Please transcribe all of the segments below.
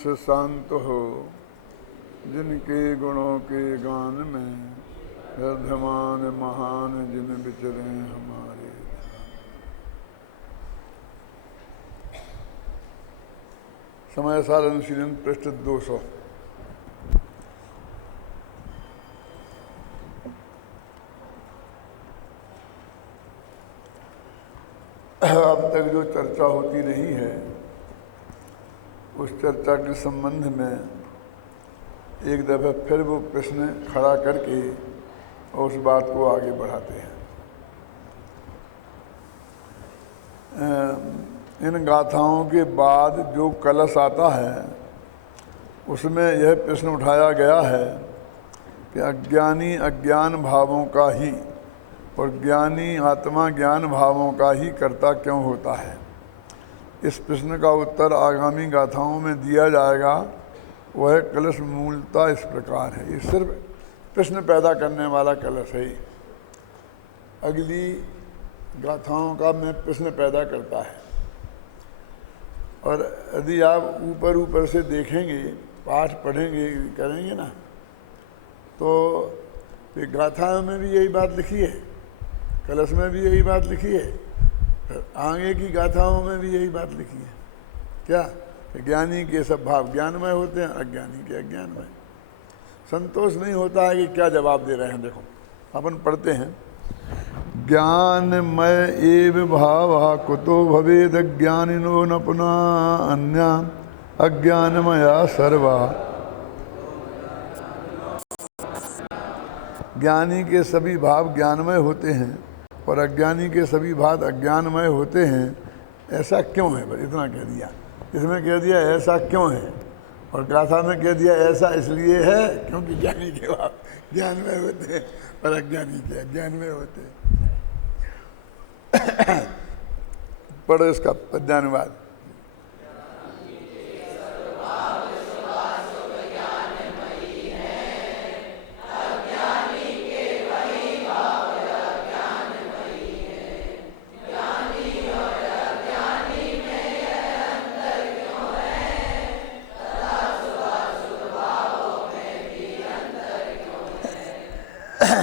से शांत हो, जिनके गुणों के गान में हृदयमान महान जिन विचरे हमारे। समय सार अनुशीलन पृष्ठ 200। अब तक जो चर्चा होती रही है उस चर्चा के संबंध में एक दफ़ा फिर वो प्रश्न खड़ा करके और उस बात को आगे बढ़ाते हैं। इन गाथाओं के बाद जो कलश आता है उसमें यह प्रश्न उठाया गया है कि अज्ञानी अज्ञान भावों का ही और ज्ञानी आत्मा ज्ञान भावों का ही कर्ता क्यों होता है। इस प्रश्न का उत्तर आगामी गाथाओं में दिया जाएगा। वह कलश मूलतः इस प्रकार है। ये सिर्फ प्रश्न पैदा करने वाला कलश है। अगली गाथाओं का में प्रश्न पैदा करता है। और यदि आप ऊपर ऊपर से देखेंगे, पाठ पढ़ेंगे, करेंगे ना, तो ये गाथाओं में भी यही बात लिखी है, कलश में भी यही बात लिखी है, आगे की गाथाओं में भी यही बात लिखी है। क्या? ज्ञानी के सब भाव ज्ञानमय होते हैं, अज्ञानी के अज्ञानमय। संतोष नहीं होता है कि क्या जवाब दे रहे हैं। देखो अपन पढ़ते हैं, ज्ञानमय एव भाव कुतो भवेद ज्ञानिनो न पुनः अन्या अज्ञानमया सर्वा। ज्ञानी के सभी भाव ज्ञानमय होते हैं और अज्ञानी के सभी भाव अज्ञानमय होते हैं। ऐसा क्यों है? बस इतना कह दिया। इसमें कह दिया ऐसा क्यों है, और गाथा में कह दिया ऐसा इसलिए है क्योंकि ज्ञानी के भाव ज्ञानमय होते हैं और अज्ञानी के अज्ञानमय होते हैं। पढ़ो इसका पद्यानुवाद।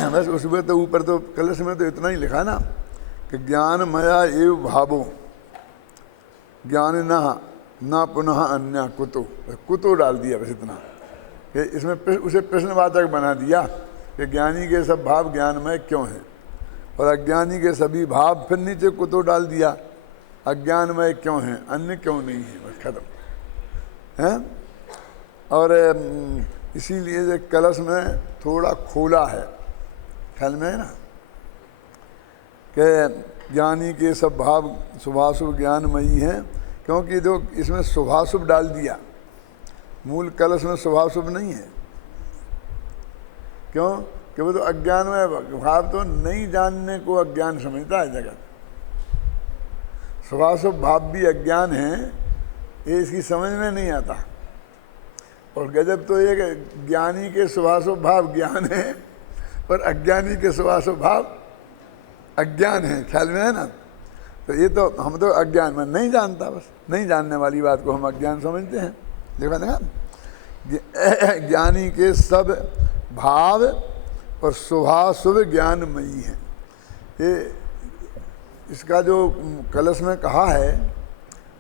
बस उसमें तो ऊपर तो कलश में तो इतना ही लिखा ना कि ज्ञान मया एव भावो ज्ञान ना पुनः अन्य कुतो डाल दिया। बस इतना कि इसमें उसे प्रश्नवाचक बना दिया कि ज्ञानी के सब भाव ज्ञानमय क्यों हैं और अज्ञानी के सभी भाव, फिर नीचे कुतो डाल दिया अज्ञानमय क्यों हैं, अन्य क्यों नहीं है। बस खत्म है। और इसीलिए कलश में थोड़ा खोला है, ख्याल में है ना, कि ज्ञानी के सब भाव शुभाशुभ ज्ञानमयी हैं, क्योंकि जो इसमें शुभाशुभ डाल दिया, मूल कलश में शुभाशुभ नहीं है। क्यों? कि वो तो अज्ञान में भाव तो नहीं जानने को अज्ञान समझता है जगत। शुभाशुभ भाव भी अज्ञान है, ये इसकी समझ में नहीं आता। और गजब तो ये कि ज्ञानी के शुभाशुभ भाव ज्ञान है पर अज्ञानी के शुभाशुभ भाव अज्ञान है। ख्याल में है ना? तो ये तो हम तो अज्ञान में नहीं जानता, बस नहीं जानने वाली बात को हम अज्ञान समझते हैं। देखा ना, ज्ञानी के सब भाव और शुभाशुभ ज्ञानमयी हैं। ये इसका जो कलश में कहा है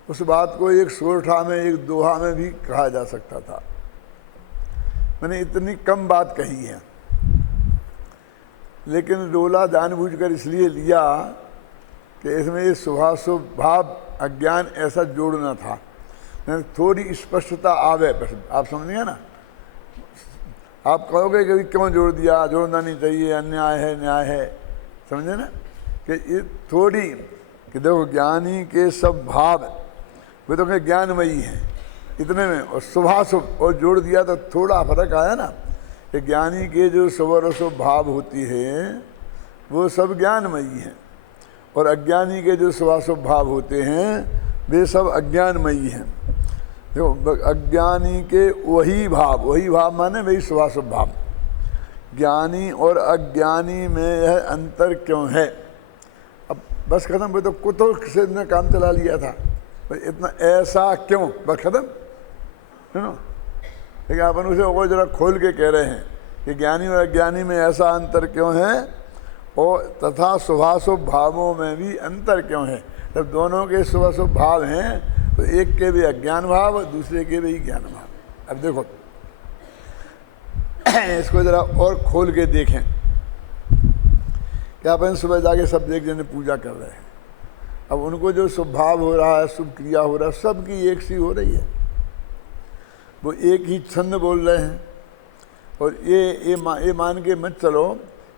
उस बात को एक सोरठा में, एक दोहा में भी कहा जा सकता था। मैंने इतनी कम बात कही है, लेकिन रोला जानबूझकर इसलिए लिया कि इसमें ये शुभाशुभ भाव अज्ञान ऐसा जोड़ना था, थोड़ी स्पष्टता आवे। बस आप समझिए ना। आप कहोगे कि क्यों जोड़ दिया, जोड़ना नहीं चाहिए, अन्याय है, न्याय है। समझे ना कि ये थोड़ी कि देखो ज्ञानी के सब भाव वे तो क्या ज्ञानमयी हैं इतने में, और शुभाशुभ और जोड़ दिया तो थोड़ा फर्क आया ना कि ज्ञानी के जो शुभ और अशुभ भाव होती है वो सब ज्ञानमयी हैं और अज्ञानी के जो शुभाशुभ भाव होते हैं वे सब अज्ञानमयी हैं। देखो अज्ञानी के वही भाव माने वही शुभाशुभ भाव। ज्ञानी और अज्ञानी में यह अंतर क्यों है? अब बस खत्म। वो तो कुतो से ने काम चला लिया था, इतना ऐसा क्यों, बस खत्म। है ना। लेकिन अपन उसे और जरा खोल के कह रहे हैं कि ज्ञानी और अज्ञानी में ऐसा अंतर क्यों है, और तथा शुभाशुभ भावों में भी अंतर क्यों है। जब दोनों के शुभाशुभ भाव हैं तो एक के भी अज्ञान भाव, दूसरे के भी ज्ञान भाव। अब देखो इसको जरा और खोल के देखें। क्या अपन सुबह जाके सब एक जने पूजा कर रहे हैं, अब उनको जो शुभ भाव हो रहा है, शुभ क्रिया हो रहा है, सबकी एक सी हो रही है, वो एक ही छंद बोल रहे हैं। और ये मान के मत चलो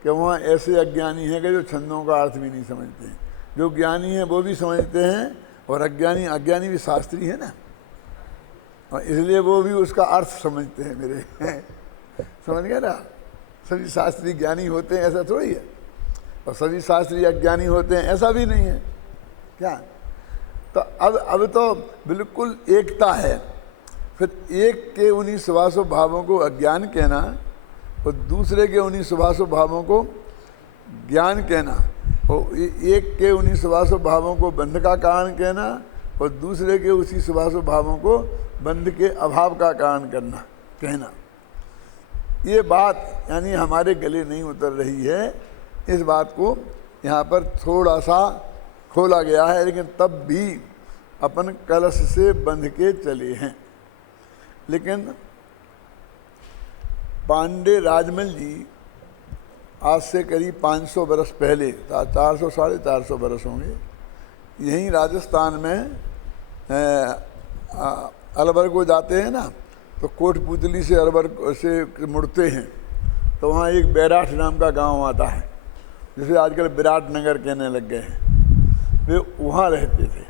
कि वहाँ ऐसे अज्ञानी हैं कि जो छंदों का अर्थ भी नहीं समझते हैं। जो ज्ञानी हैं वो भी समझते हैं, और अज्ञानी भी शास्त्री है ना, और इसलिए वो भी उसका अर्थ समझते हैं मेरे समझ गए ना। सभी शास्त्री ज्ञानी होते हैं ऐसा थोड़ी है, और सभी शास्त्री अज्ञानी होते हैं ऐसा भी नहीं है क्या। तो अब तो बिल्कुल एकता है। फिर एक के उन्हीं शुभाशुभ भावों को अज्ञान कहना, और दूसरे के उन्हीं शुभाशुभ भावों को ज्ञान कहना, और एक के उन्हीं शुभाशुभ भावों को बंध का कारण कहना, और दूसरे के उसी शुभाशुभ भावों को बंध के अभाव का कारण कहना। ये बात यानी हमारे गले नहीं उतर रही है। इस बात को यहाँ पर थोड़ा सा खोला गया है, लेकिन तब भी अपन कलश से बंध के चले हैं। लेकिन पांडे राजमल जी आज से करीब 500 बरस पहले, 400 साढ़े 400 बरस होंगे, यहीं राजस्थान में अलवर को जाते हैं ना, तो कोटपुतली से अलवर से मुड़ते हैं तो वहाँ एक बैराठ नाम का गांव आता है, जिसे आजकल विराट नगर कहने लग गए हैं। वे वहाँ रहते थे,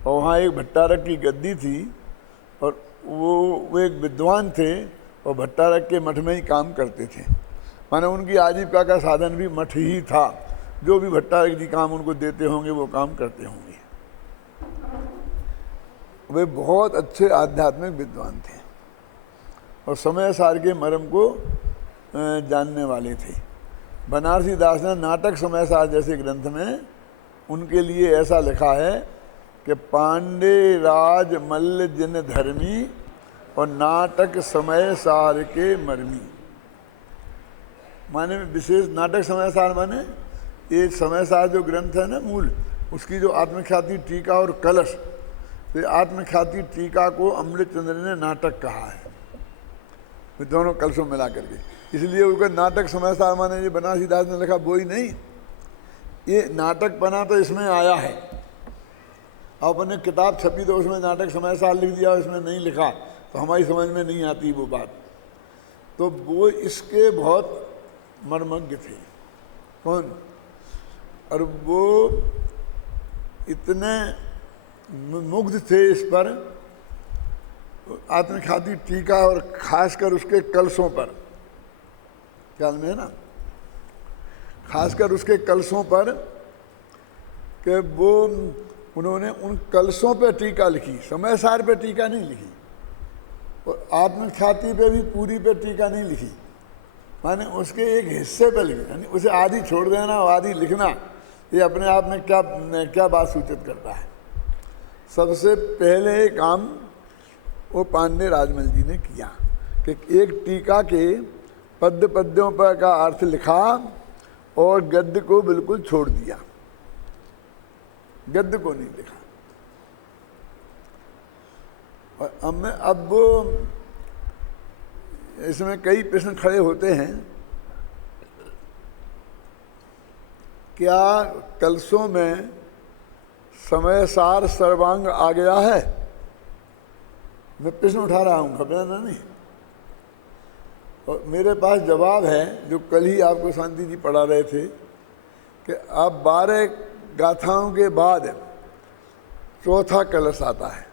और वहाँ एक भट्टारक की गद्दी थी, और वो एक विद्वान थे, और भट्टारक के मठ में ही काम करते थे। माने उनकी आजीविका का साधन भी मठ ही था। जो भी भट्टारक जी काम उनको देते होंगे वो काम करते होंगे। वे बहुत अच्छे आध्यात्मिक विद्वान थे, और समय सार के मर्म को जानने वाले थे। बनारसी दास ने नाटक समय सार जैसे ग्रंथ में उनके लिए ऐसा लिखा है कि पांडे राज मल्ल जिन धर्मी, और नाटक समय सार के मर्मी। माने विशेष नाटक समय सार माने ये समय सार जो ग्रंथ है ना मूल, उसकी जो आत्मख्याति टीका और कलश, तो आत्मख्याति टीका को अमृतचंद्र ने नाटक कहा है, वे दोनों कलशों मिला करके। इसलिए उनका नाटक समय सार माने ये बनारसी दास ने लिखा वो ही नहीं, ये नाटक बना तो इसमें आया है। अपने किताब छपी तो उसमें नाटक समय सार लिख दिया, उसमें नहीं लिखा तो हमारी समझ में नहीं आती वो बात। तो वो इसके बहुत मर्मज्ञ थे। कौन? और वो इतने मुग्ध थे इस पर, आत्मख्याति टीका और खासकर उसके कलशों पर, ख्याल में है ना, खासकर उसके कलशों पर, कि वो उन्होंने उन कलशों पे टीका लिखी, समय सार पे टीका नहीं लिखी, और आत्मख्याति पे भी पूरी पे टीका नहीं लिखी। माने उसके एक हिस्से पे लिखी, यानी उसे आधी छोड़ देना और आधी लिखना, ये अपने आप में क्या बात सूचित करता है। सबसे पहले काम वो पांडे राजमल जी ने किया कि एक टीका के पद्य पद्यों पर का अर्थ लिखा और गद्य को बिल्कुल छोड़ दिया, गद्य को नहीं लिखा। और अब वो इसमें कई प्रश्न खड़े होते हैं, क्या कलशों में समय सार सर्वांग आ गया है? मैं प्रश्न उठा रहा हूँ, घबराना नहीं। और मेरे पास जवाब है जो कल ही आपको शांति जी पढ़ा रहे थे कि अब 12 गाथाओं के बाद चौथा कलश आता है,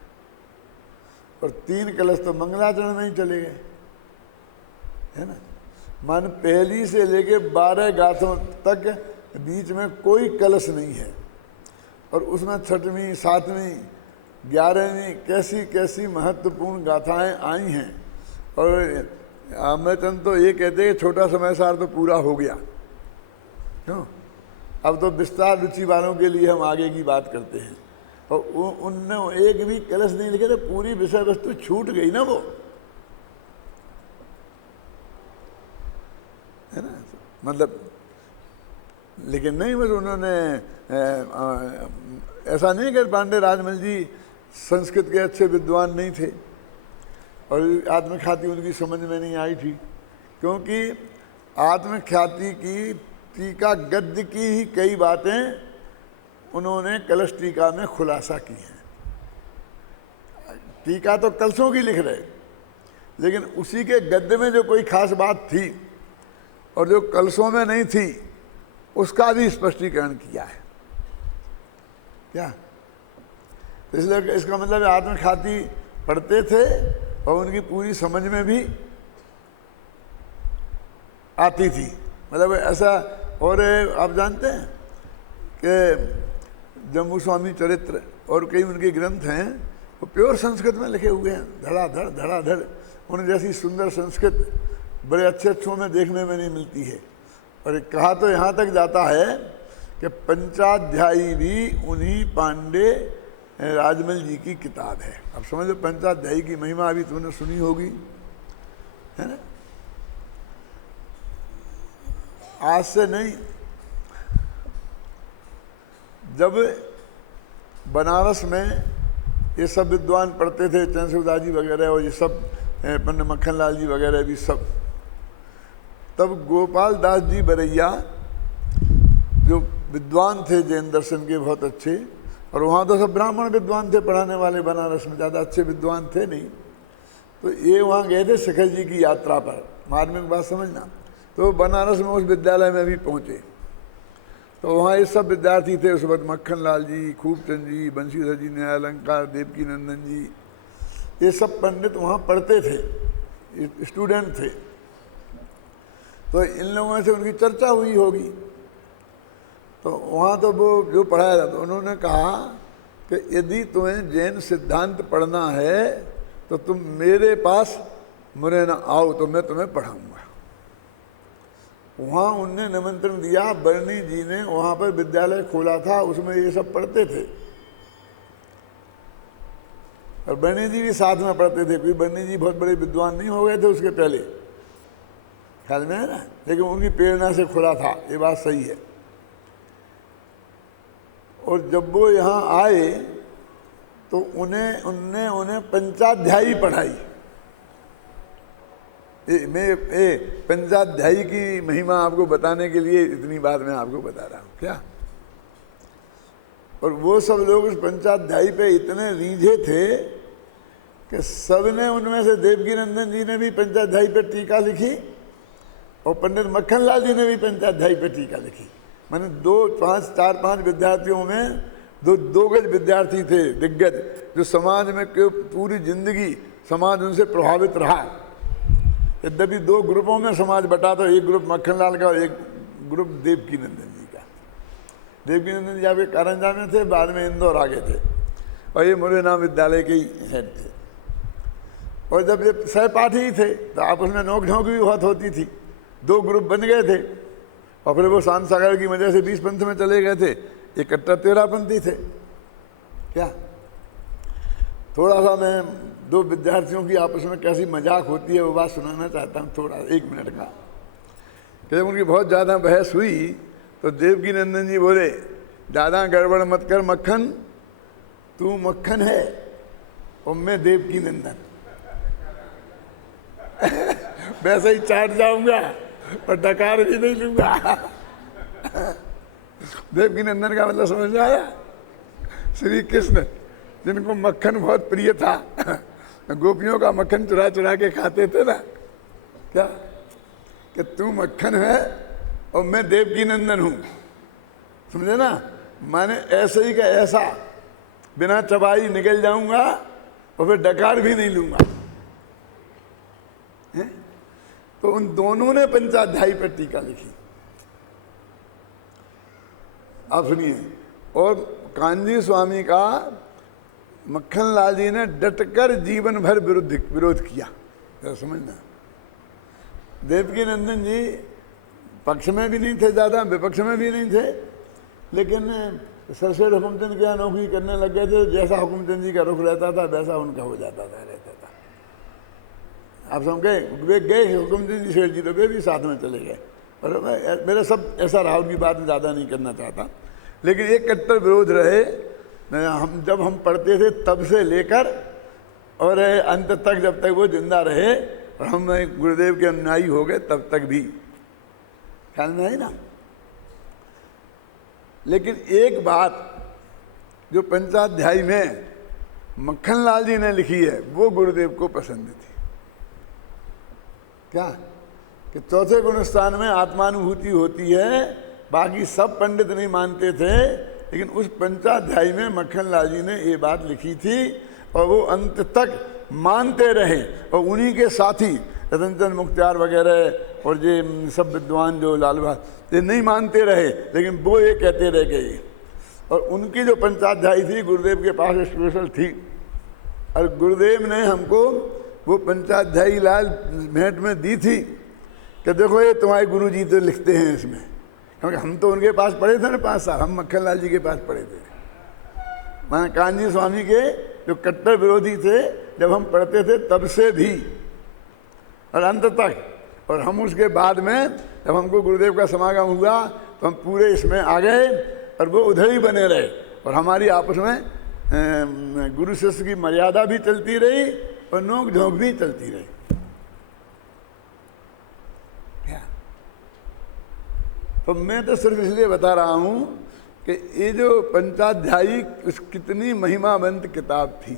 और 3 कलश तो मंगलाचरण में ही चले गए, है ना। मान पहली से लेके 12 गाथों तक बीच में कोई कलश नहीं है, और उसमें 6वीं 7वीं 11वीं कैसी कैसी महत्वपूर्ण गाथाएं आई हैं। और अमृतचंद तो ये कहते हैं छोटा समय सार तो पूरा हो गया, क्यों? अब तो विस्तार रुचि वालों के लिए हम आगे की बात करते हैं। और उनने एक भी कलश नहीं लिखे, तो पूरी विषय वस्तु छूट गई ना वो, है ना। मतलब लेकिन नहीं, बस उन्होंने ऐसा नहीं कि पांडे राजमल जी संस्कृत के अच्छे विद्वान नहीं थे और आत्मख्याति उनकी समझ में नहीं आई थी, क्योंकि आत्मख्याति की टीका गद्य की ही कई बातें उन्होंने कलश टीका में खुलासा की हैं। टीका तो कलशों की लिख रहे, लेकिन उसी के गद्य में जो कोई खास बात थी और जो कलशों में नहीं थी, उसका भी स्पष्टीकरण किया है। क्या इसलिए इसका मतलब आत्मख्याति पढ़ते थे और उनकी पूरी समझ में भी आती थी। मतलब ऐसा, और आप जानते हैं कि जम्बू स्वामी चरित्र और कई उनके ग्रंथ हैं वो प्योर संस्कृत में लिखे हुए हैं, धड़ाधड़ धड़ाधड़। उन जैसी सुंदर संस्कृत बड़े अच्छे अच्छों में देखने में नहीं मिलती है। और कहा तो यहाँ तक जाता है कि पंचाध्यायी भी उन्हीं पांडे राजमल जी की किताब है। अब समझो पंचाध्यायी की महिमा अभी तुमने सुनी होगी, है ना। आज से नहीं, जब बनारस में ये सब विद्वान पढ़ते थे, चंद्रशेखर जी वगैरह और ये सब पंडित मक्खनलाल जी वगैरह भी सब, तब गोपाल दास जी बरैया जो विद्वान थे जैन दर्शन के बहुत अच्छे, और वहाँ तो सब ब्राह्मण विद्वान थे पढ़ाने वाले, बनारस में ज़्यादा अच्छे विद्वान थे नहीं, तो ये वहाँ गए थे शेखर जी की यात्रा पर। मार्मिक बात समझना, तो बनारस में उस विद्यालय में भी पहुँचे, तो वहाँ ये सब विद्यार्थी थे उस वक्त, मक्खनलाल जी, खूबचंद जी, बंशीधर जी, न्यायालंकार, देवकी नंदन जी, ये सब पंडित वहाँ पढ़ते थे, स्टूडेंट थे। तो इन लोगों से उनकी चर्चा हुई होगी, तो वहाँ तो वो जो पढ़ाया था, तो उन्होंने कहा कि यदि तुम्हें जैन सिद्धांत पढ़ना है तो तुम मेरे पास मुरैना आओ, तो मैं तुम्हें पढ़ाऊँगा। वहाँ उनने निमंत्रण दिया, बर्नी जी ने वहाँ पर विद्यालय खोला था, उसमें ये सब पढ़ते थे और बर्नी जी भी साथ में पढ़ते थे। कोई बर्नी जी बहुत बड़े विद्वान नहीं हो गए थे उसके पहले, ख्याल में है ना, लेकिन उनकी प्रेरणा से खुला था, ये बात सही है। और जब वो यहाँ आए तो उन्हें पंचाध्यायी पढ़ाई। मैं पंचाध्यायी की महिमा आपको बताने के लिए इतनी बात मैं आपको बता रहा हूँ क्या। और वो सब लोग उस पंचाध्यायी पे इतने रीझे थे कि सबने, उनमें से देवकी नंदन जी ने भी पंचाध्यायी पे टीका लिखी और पंडित मक्खनलाल जी ने भी पंचाध्यायी पे टीका लिखी। मैंने 4-5 विद्यार्थियों में दो गज विद्यार्थी थे दिग्गज, जो समाज में पूरी जिंदगी समाज उनसे प्रभावित रहा। यद्यपि 2 ग्रुपों में समाज बटा, तो एक ग्रुप मक्खनलाल का और एक ग्रुप देवकी नंदन जी का। देवकी नंदन जी आपके कारंजा में थे, बाद में इंदौर आ गए थे, और ये मुरैना विद्यालय के ही हेड थे। और जब ये सहपाठी ही थे तो आपस में नोक झोंक भी बहुत होती थी, 2 ग्रुप बन गए थे, और फिर वो शांत सागर की वजह से 20 पंथ में चले गए थे, एक कट्टर 13 पंथी थे। क्या थोड़ा सा मैं 2 विद्यार्थियों की आपस में कैसी मजाक होती है वो बात सुनाना चाहता हूँ, थोड़ा 1 मिनट का। कि उनकी बहुत ज़्यादा बहस हुई तो देवकी नंदन जी बोले, ज़्यादा गड़बड़ मत कर मक्खन, तू मक्खन है और मैं देवकी नंदन। वैसे ही चाट जाऊंगा और डकार भी नहीं लूंगा। देवकी नंदन का मतलब समझ में आया? श्री कृष्ण जिनको मक्खन बहुत प्रिय था, गोपियों का मक्खन चुरा चुरा के खाते थे ना, क्या कि तू मक्खन है और मैं देवकी नंदन हूँ, समझे ना। माने ऐसे ही का ऐसा, बिना चबाई निकल जाऊंगा और फिर डकार भी नहीं लूंगा। तो उन दोनों ने पंचाध्यायी पर टीका लिखी। आप सुनिए, और कांजी स्वामी का मक्खनलाल जी ने डटकर जीवन भर विरोध किया, समझना। देवकी नंदन जी पक्ष में भी नहीं थे ज़्यादा, विपक्ष में भी नहीं थे, लेकिन तो सरसेठ हुकुमचंद के यहाँ नौकरी करने लग गए थे, जैसा हुकुमचंद जी का रुख रहता था वैसा उनका हो जाता था, रहता था। आप समझ गए, वे गए हुकुमचंद जी सेठ जी तो वे भी साथ में चले गए। और मेरा सब ऐसा रहा, उनकी बात ज़्यादा नहीं करना चाहता, लेकिन एक कट्टर विरोध रहे। हम जब हम पढ़ते थे तब से लेकर और अंत तक, जब तक वो जिंदा रहे और हम गुरुदेव के अनुयायी हो गए तब तक भी, ख्याल में है ना। लेकिन एक बात जो पंचाध्यायी में मक्खन लाल जी ने लिखी है वो गुरुदेव को पसंद थी। क्या कि चौथे गुणस्थान में आत्मानुभूति होती है, बाकी सब पंडित नहीं मानते थे, लेकिन उस पंचाध्यायी में मक्खन लाल जी ने ये बात लिखी थी और वो अंत तक मानते रहे। और उन्हीं के साथी रतनचंद मुख्तियार वगैरह और ये सब विद्वान जो लाल बहादुर ये नहीं मानते रहे, लेकिन वो ये कहते रह गए। और उनकी जो पंचाध्यायी थी गुरुदेव के पास स्पेशल थी, और गुरुदेव ने हमको वो पंचाध्यायी लाल भेंट में दी थी कि देखो ये तुम्हारे गुरु जी तो लिखते हैं इसमें, क्योंकि हम तो उनके पास पढ़े थे ना 5 साल, हम मक्खन लाल जी के पास पढ़े थे। मैं कान्जी स्वामी के जो कट्टर विरोधी थे, जब हम पढ़ते थे तब से भी और अंत तक, और हम उसके बाद में जब हमको गुरुदेव का समागम हुआ तो हम पूरे इसमें आ गए और वो उधर ही बने रहे। और हमारी आपस में गुरु शिष्य की मर्यादा भी चलती रही और नोक झोंक भी चलती रही। तो मैं तो सिर्फ इसलिए बता रहा हूँ कि ये जो पंचाध्यायी कितनी महिमावंत किताब थी।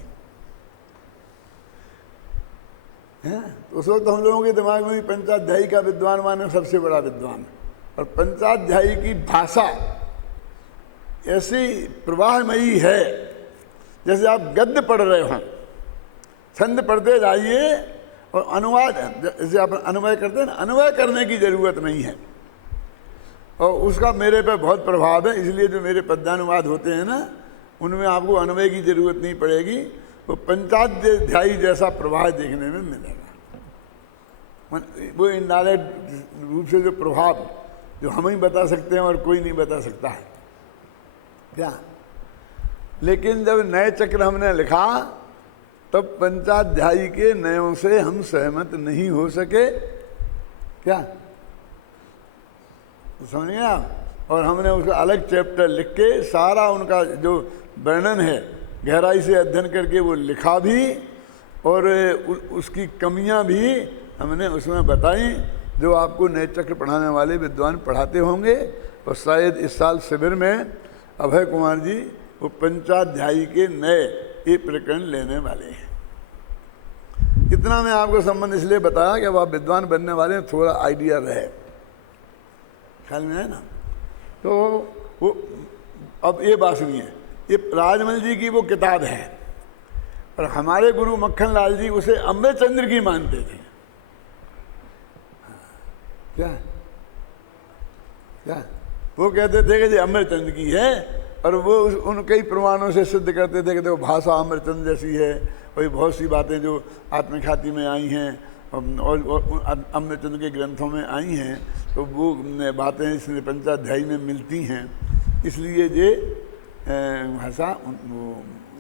उस वक्त हम लोगों के दिमाग में भी पंचाध्यायी का विद्वान माने सबसे बड़ा विद्वान, और पंचाध्यायी की भाषा ऐसी प्रवाहमयी है जैसे आप गद्य पढ़ रहे हो, छंद पढ़ते जाइए और अनुवाद, जैसे आप अन्वय करते हैं ना, अन्वय करने की जरूरत नहीं है। और उसका मेरे पे बहुत प्रभाव है, इसलिए जो मेरे पद्यानुवाद होते हैं ना उनमें आपको अन्वय की जरूरत नहीं पड़ेगी। वो पंचाध्यायी जैसा प्रभाव देखने में मिलेगा। वो इनडायरेक्ट रूप से जो प्रभाव जो हम ही बता सकते हैं और कोई नहीं बता सकता है क्या। लेकिन जब नए चक्र हमने लिखा तब पंचाध्यायी के नयों से हम सहमत नहीं हो सके क्या, समझ गए आप। और हमने उसका अलग चैप्टर लिख के सारा उनका जो वर्णन है गहराई से अध्ययन करके वो लिखा भी, और उसकी कमियां भी हमने उसमें बताई जो आपको नए चक्र पढ़ाने वाले विद्वान पढ़ाते होंगे। और शायद इस साल शिविर में अभय कुमार जी वो पंचाध्यायी के नए ये प्रकरण लेने वाले हैं। इतना मैं आपको संबंध इसलिए बताया कि अब आप विद्वान बनने वाले हैं, थोड़ा आइडिया रहे, ख्याल में है ना। तो वो अब ये बात सुनिए, ये राजमल जी की वो किताब है और हमारे गुरु मक्खन लाल जी उसे अम्बेचंद्र की मानते थे। क्या क्या वो कहते थे कि जी अमरचंद की है, और वो उन कई प्रमाणों से सिद्ध करते थे कि देखो भाषा अमरचंद जैसी है, वही बहुत सी बातें जो आत्मख्याति में आई हैं और अमरचंद के ग्रंथों में आई हैं, तो वो बातें इसलिए पंचाध्यायी में मिलती हैं। इसलिए ये भाषा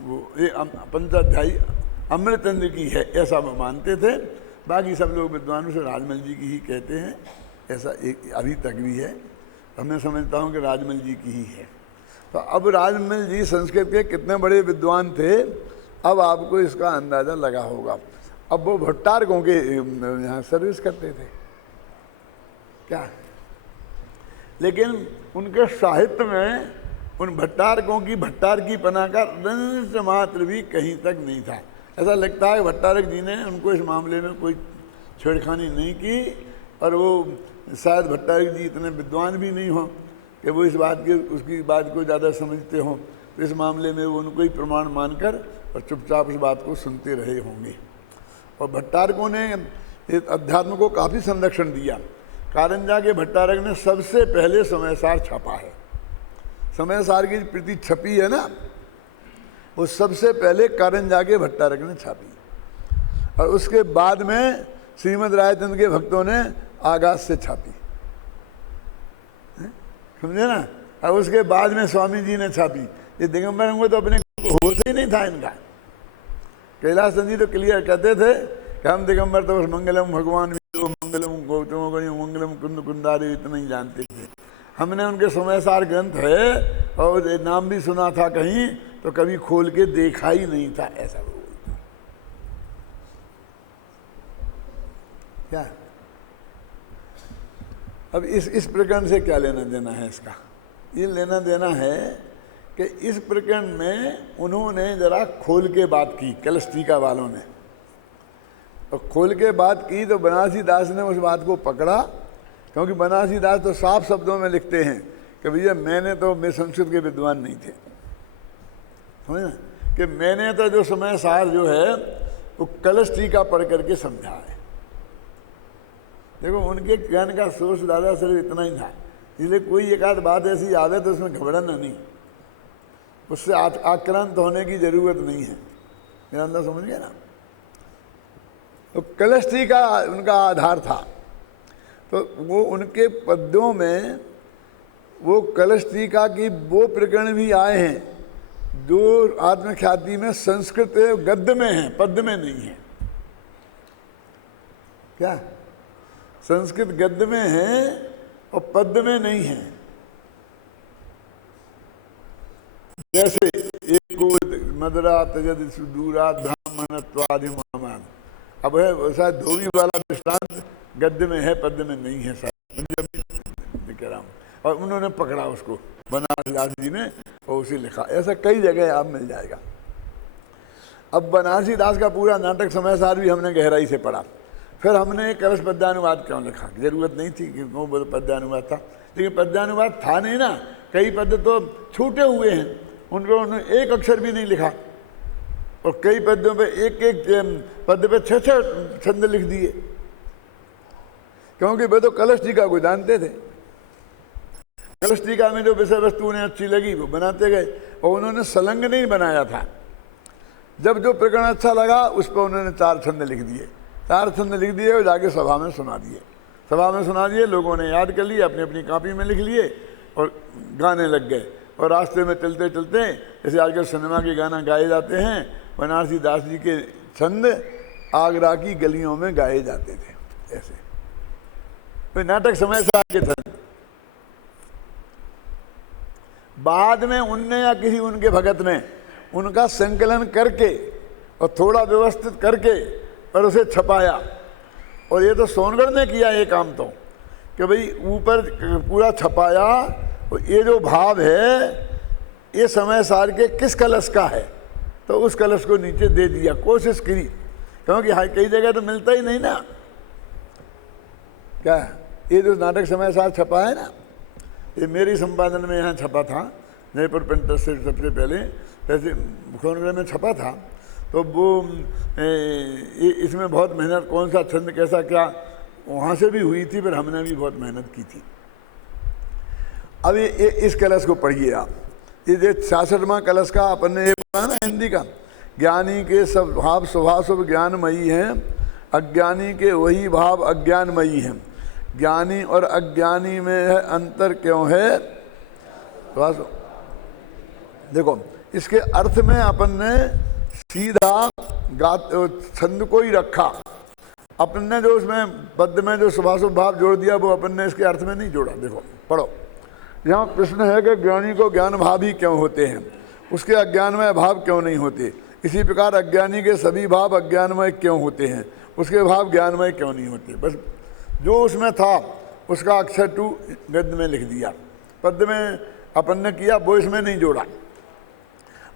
वो ये पंचाध्यायी अमृतचंद्र की है ऐसा वो मानते थे। बाकी सब लोग विद्वानों से राजमल जी की ही कहते हैं, ऐसा एक अभी तक भी है। मैं समझता हूँ कि राजमल जी की ही है। तो अब राजमल जी संस्कृत के कितने बड़े विद्वान थे, अब आपको इसका अंदाज़ा लगा होगा। अब वो भट्टारकों के यहाँ सर्विस करते थे क्या, लेकिन उनके साहित्य में उन भट्टारकों की भट्टारकी पना का रंस मात्र भी कहीं तक नहीं था। ऐसा लगता है भट्टारक जी ने उनको इस मामले में कोई छेड़खानी नहीं की, और वो शायद भट्टारक जी इतने विद्वान भी नहीं हों कि वो इस बात के उसकी बात को ज़्यादा समझते हों। तो इस मामले में वो उनको ही प्रमाण मानकर और चुपचाप उस बात को सुनते रहे होंगे। और भट्टारकों ने अध्यात्म को काफ़ी संरक्षण दिया। कारंजा के भट्टारक ने सबसे पहले समयसार छापा है। समयसार की प्रति छपी है ना, वो सबसे पहले कारंजा के भट्टारक ने छापी, और उसके बाद में श्रीमद रायचंद के भक्तों ने आगाज से छापी, समझे ना। और उसके बाद में स्वामी जी ने छापी। ये दिगंबर को तो अपने होश ही नहीं था इनका। कैलाश जी तो क्लियर कहते थे कि हम दिगंबर तो बस मंगलम भगवान विष्णु मंगलम गौतम मंगलम कुंद कुंदारी इतना ही जानते थे। हमने उनके समयसार ग्रंथ है और नाम भी सुना था कहीं, तो कभी खोल के देखा ही नहीं था ऐसा वो क्या। अब इस प्रकरण से क्या लेना देना है इसका? ये लेना देना है कि इस प्रकरण में उन्होंने जरा खोल के बात की, कलश टीका वालों ने। और खोल के बात की तो बनारसी दास ने उस बात को पकड़ा, क्योंकि बनारसी दास तो साफ शब्दों में लिखते हैं कि भैया मैं संस्कृत के विद्वान नहीं थे, समझ ना, कि मैंने तो जो समय सार जो है वो कलश टीका पढ़ करके समझा है। देखो उनके ज्ञान का सोर्स दादा सिर्फ इतना ही था, इसलिए कोई एक आध बात ऐसी आवे तो उसमें घबराना नहीं, उससे आक्रांत होने की जरूरत नहीं है। मेरा अंदर समझ गया ना। तो कलश टीका उनका आधार था, तो वो उनके पद्यों में वो कलश टीका की वो प्रकरण भी आए हैं जो आत्मख्याति में संस्कृत गद्य में है, पद्य में नहीं है। क्या संस्कृत गद्य में है और पद्य में नहीं है। जैसे एक मदरा तजद सुदूरा ब्राह्मणत्वादि महामान, अब है वैसा धोबी वाला दृष्टांत गद्य में है, पद्य में नहीं है शायद, कह रहा हूँ। और उन्होंने पकड़ा उसको बनारस दास जी ने और उसे लिखा। ऐसा कई जगह आप मिल जाएगा। अब बनारसी दास का पूरा नाटक समय सार भी हमने गहराई से पढ़ा। फिर हमने कलश पद्यानुवाद क्यों लिखा? जरूरत नहीं थी कि वो पद्यानुवाद था, लेकिन पद्यानुवाद था नहीं ना। कई पद्य तो छूटे हुए हैं, उन्होंने एक अक्षर भी नहीं लिखा, और कई पद्यों पे एक एक पद्य पे 6 छंद लिख दिए, क्योंकि वे तो कलश टीका को जानते थे। कलश टीका में जो विषय वस्तु उन्हें अच्छी लगी वो बनाते गए, और उन्होंने सलंग नहीं बनाया था। जब जो प्रकरण अच्छा लगा उस पर उन्होंने 4 छंद लिख दिए, 4 छंद लिख दिए और जाके सभा में सुना दिए। सभा में सुना दिए, लोगों ने याद कर लिए, अपनी अपनी कॉपी में लिख लिए और गाने लग गए। और रास्ते में चलते चलते, जैसे आजकल सिनेमा के गाना गाए जाते हैं, बनारसी दास जी के छंद आगरा की गलियों में गाए जाते थे। ऐसे तो नाटक समय से आगे छंद। बाद में उनने या किसी उनके भगत ने उनका संकलन करके और थोड़ा व्यवस्थित करके और उसे छपाया। और ये तो सोनगढ़ ने किया ये काम, तो कि भाई ऊपर पूरा छपाया, और ये जो भाव है ये समय सार के किस कलश का है, तो उस कलश को नीचे दे दिया, कोशिश की, क्योंकि कई जगह तो मिलता ही नहीं ना। क्या ये जो नाटक समय सार छपा है ना, ये मेरी संपादन में यहाँ छपा था, जयपुर पेंटर से सबसे पहले, जैसे सोनगढ़ में छपा था। तो वो इसमें बहुत मेहनत, कौन सा छंद कैसा क्या वहाँ से भी हुई थी, फिर हमने भी बहुत मेहनत की थी। अब ये इस कलश को पढ़िए आप। ये जो 66वां कलश का अपन ने ये पढ़ा ना हिंदी का, ज्ञानी के सब भाव स्वभाव सब ज्ञानमयी हैं, अज्ञानी के वही भाव अज्ञानमयी हैं। ज्ञानी और अज्ञानी में है अंतर क्यों है? देखो इसके अर्थ में अपन ने सीधा छंद को ही रखा, अपन ने जो उसमें पद में जो स्वभाव भाव जोड़ दिया वो अपन ने इसके अर्थ में नहीं जोड़ा। देखो पढ़ो, यहाँ प्रश्न है कि ज्ञानी को ज्ञान भाव ही क्यों होते हैं, उसके अज्ञानमय भाव क्यों नहीं होते। इसी प्रकार अज्ञानी के सभी भाव अज्ञानमय क्यों होते हैं, उसके भाव ज्ञानमय क्यों नहीं होते। बस जो उसमें था उसका अक्षर 2 गद्य में लिख दिया, पद्य में अपन ने किया, वो इसमें नहीं जोड़ा।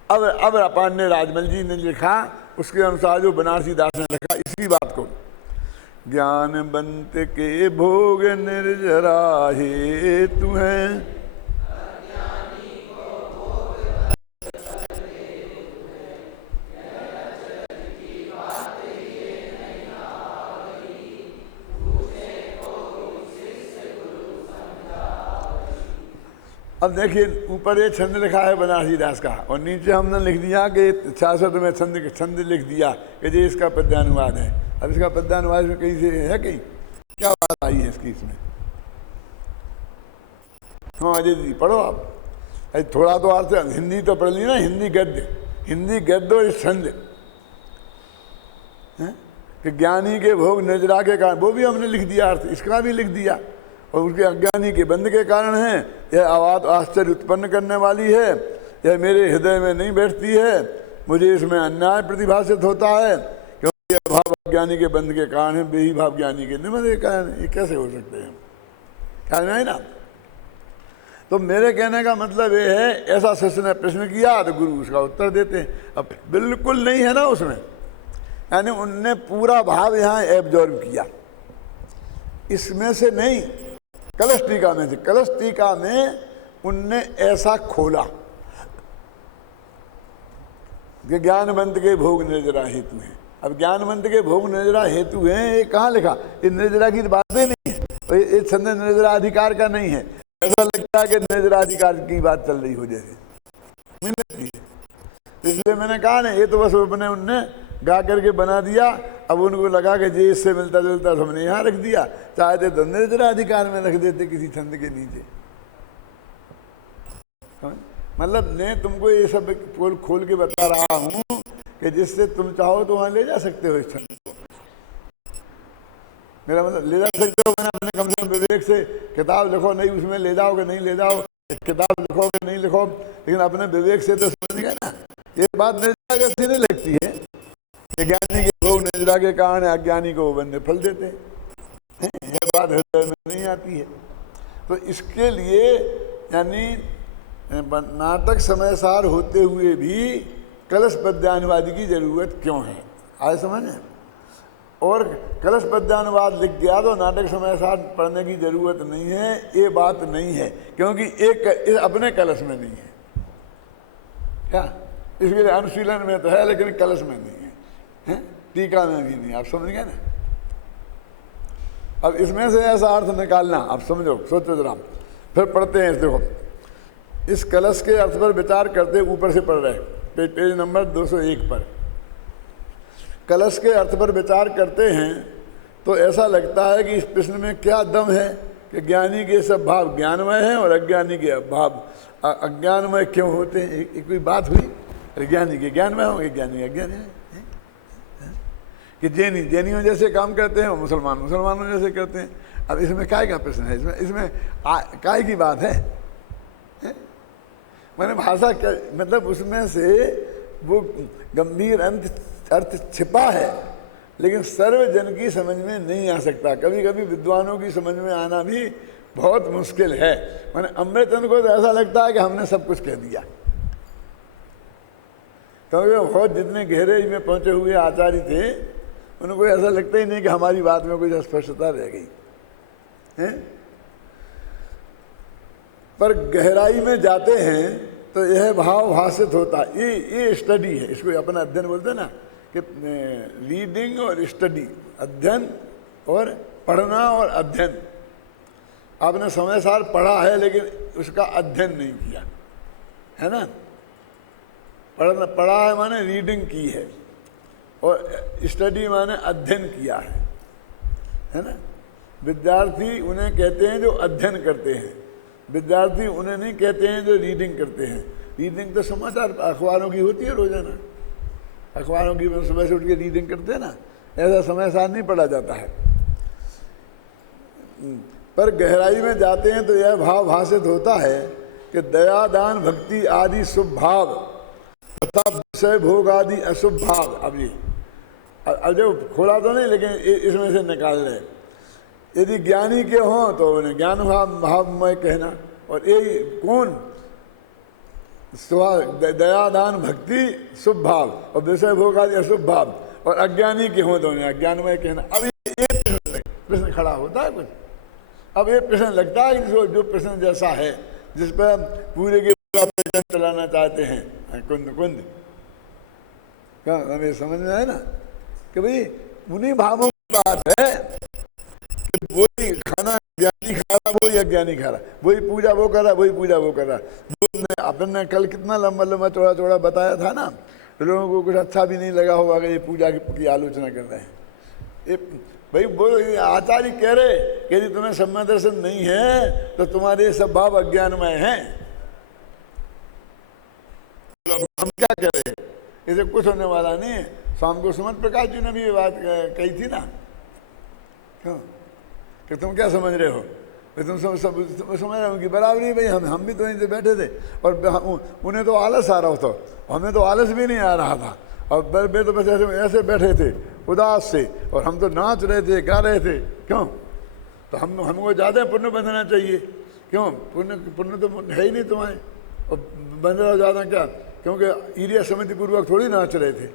अब अपन ने राजमल जी ने लिखा, उसके अनुसार जो बनारसी दास ने लिखा इसी बात को, ज्ञानवंत के भोग निर्जरा हेतु हैं, अब देखिए ऊपर ये छंद लिखा है बनारसी दास का, और नीचे हमने लिख दिया कि 66 में छंद लिख दिया कि ये इसका पद्यानुवाद है। अब इसका पद्यानुवाद में कहीं से है, कहीं क्या बात आई है इसकी इसमें? हाँ अजय जी पढ़ो आप। अरे थोड़ा तो अर्थ हिंदी तो पढ़ ली ना, हिंदी गद्य और छंद कि ज्ञानी के भोग निर्जरा के कारण, वो भी हमने लिख दिया अर्थ, इसका भी लिख दिया। और उसके अज्ञानी के बंध के कारण है, यह आवाज आश्चर्य उत्पन्न करने वाली है, यह मेरे हृदय में नहीं बैठती है, मुझे इसमें अन्याय प्रतिभाषित होता है, क्योंकि यह भाव अज्ञानी के बंध के कारण है, बेही भाव ज्ञानी के निबंध के कारण। ये कैसे हो सकते हैं, ख्याल में है ना। तो मेरे कहने का मतलब ये है, ऐसा शिष्य ने प्रश्न किया तो गुरु उसका उत्तर देते हैं। अब बिल्कुल नहीं है ना उसमें, यानी उनने पूरा भाव यहाँ एब्जॉर्व किया, इसमें से नहीं, कलश टीका में से। कलश टीका में उनने ऐसा खोला कि ज्ञानवंत के भोग निर्जरा हेतु हैं। अब ज्ञानवंत के भोग निर्जरा हेतु हैं, ये कहाँ लिखा? ये निर्जरा की बातें नहीं है, ये छंद निर्जरा अधिकार का नहीं है। ऐसा लगता है कि निर्जरा अधिकार की बात चल रही हो जैसे, नहीं लगती है। इसलिए मैंने कहा ना, ये तो बस अपने उनने गा करके बना दिया। अब उनको लगा कि जे इससे मिलता जुलता तो हमने यहाँ रख दिया, चाहते तो निर्जरा अधिकार में रख देते किसी छंद के नीचे। मतलब मैं तुमको ये सब पोल खोल के बता रहा हूँ कि जिससे तुम चाहो तो वहाँ ले जा सकते हो इस छंद को। मेरा मतलब ले जा सकते हो, मैंने अपने कम से कम विवेक से किताब लिखो, नहीं उसमें ले जाओगे नहीं ले जाओ, किताब लिखोगे नहीं लिखो, लेकिन अपने विवेक से तो समझ गए ना। ये बात निर्जरा जैसी नहीं लगती है, ज्ञानी के भोग निर्जरा के कारण अज्ञानी को बंधे फल देते हैं, यह बात हृदय में नहीं आती है। तो इसके लिए यानी नाटक समयसार होते हुए भी कलश पद्यानुवाद की जरूरत क्यों है, आए समझ। और कलश पद्यानुवाद लिख गया तो नाटक समयसार पढ़ने की जरूरत नहीं है, ये बात नहीं है, क्योंकि एक अपने कलश में नहीं है क्या। इसके लिए अनुशीलन में तो है लेकिन कलश में नहीं है, टीका में भी नहीं। आप समझ गए ना। अब इसमें से ऐसा अर्थ निकालना, आप समझो, सोचो जरा, फिर पढ़ते हैं। देखो, इस कलश के अर्थ पर विचार करते, ऊपर से पढ़ रहे पेज नंबर 201 पर। कलश के अर्थ पर विचार करते हैं तो ऐसा लगता है कि इस प्रश्न में क्या दम है कि ज्ञानी के सब भाव ज्ञानमय हैं और अज्ञानी के भाव अज्ञानमय क्यों होते हैं। कोई बात हुई, ज्ञानी के ज्ञानमय होंगे, ज्ञानी अज्ञानी है। कि जैनियों जैसे काम करते हैं और मुसलमानों जैसे करते हैं। अब इसमें काय का प्रश्न है, इसमें काय की बात है? मैंने भाषा क्या मतलब, उसमें से वो गंभीर अर्थ छिपा है, लेकिन सर्वजन की समझ में नहीं आ सकता। कभी कभी विद्वानों की समझ में आना भी बहुत मुश्किल है। मैंने अमृतचंद को तो ऐसा लगता है कि हमने सब कुछ कह दिया, क्योंकि बहुत जितने गहरे में पहुंचे हुए आचार्य थे उनको ऐसा लगता ही नहीं कि हमारी बात में कोई स्पष्टता रह गई है। पर गहराई में जाते हैं तो यह भाव भाषित होता है। ये स्टडी है, इसको अपना अध्ययन बोलते हैं ना, कि रीडिंग और स्टडी, अध्ययन और पढ़ना और अध्ययन। आपने समय सार पढ़ा है लेकिन उसका अध्ययन नहीं किया है ना। पढ़ा है माने रीडिंग की है, और स्टडी माने अध्ययन किया है ना। विद्यार्थी उन्हें कहते हैं जो अध्ययन करते हैं, विद्यार्थी उन्हें नहीं कहते हैं जो रीडिंग करते हैं। रीडिंग तो समाचार अखबारों की होती है रोजाना, अखबारों की सुबह से उठ के रीडिंग करते हैं ना, ऐसा समय सार नहीं पढ़ा जाता है। पर गहराई में जाते हैं तो यह भाव भाषित होता है कि दया दान भक्ति आदि शुभ भाव तथा विषय भोग आदि अशुभ भाव। अब जो खोला तो नहीं, लेकिन इसमें से निकाल रहे। यदि ज्ञानी के हों तो उन्हें ज्ञान भाव में कहना, और ये कौन दया दान भक्ति शुभ भाव और विषय भोग आदि अशुभ भाव, और अज्ञानी के हों तो उन्हें अज्ञानमय कहना। अब ये प्रश्न खड़ा होता है कुछ। अब ये प्रश्न लगता है कि जो प्रश्न जैसा है, जिस पर पूरे के पूरा प्रश्न चलाना चाहते हैं कुंद क्या हमें समझ में है ना, कि भाई उन्हीं भावों की बात है कि वही खाना ज्ञानी खा रहा, वही अज्ञानी खा रहा, वही पूजा वो कर रहा, वही पूजा वो कर रहा। अपन ने कल कितना लंबा लंबा चौड़ा चौड़ा बताया था ना, लोगों को कुछ अच्छा भी नहीं लगा होगा कि ये पूजा की आलोचना कर रहे हैं। ये भाई वो आचार्य कह रहे कि यदि तुम्हें सम्यक दर्शन नहीं है तो तुम्हारे सब भाव अज्ञानमय हैं। हम क्या करें, इसे कुछ होने वाला नहीं है। शाम को सुमन प्रकाश जी ने भी ये बात कही थी ना, क्यों कि तुम क्या समझ रहे हो, तुम सब समझ रहे हो कि बराबरी भाई, हम भी तो यहीं से बैठे थे और उन्हें तो आलस आ रहा था, हमें तो आलस भी नहीं आ रहा था, और वे तो बस ऐसे बैठे थे उदास से, और हम तो नाच रहे थे, गा रहे थे। क्यों, तो हमको ज़्यादा पुण्य बंधना चाहिए। क्यों, पुण्य तो है ही नहीं तुम्हारे, और बंध रहा ज़्यादा क्या, क्योंकि ईरिया समिति पूर्वक थोड़ी नाच रहे थे।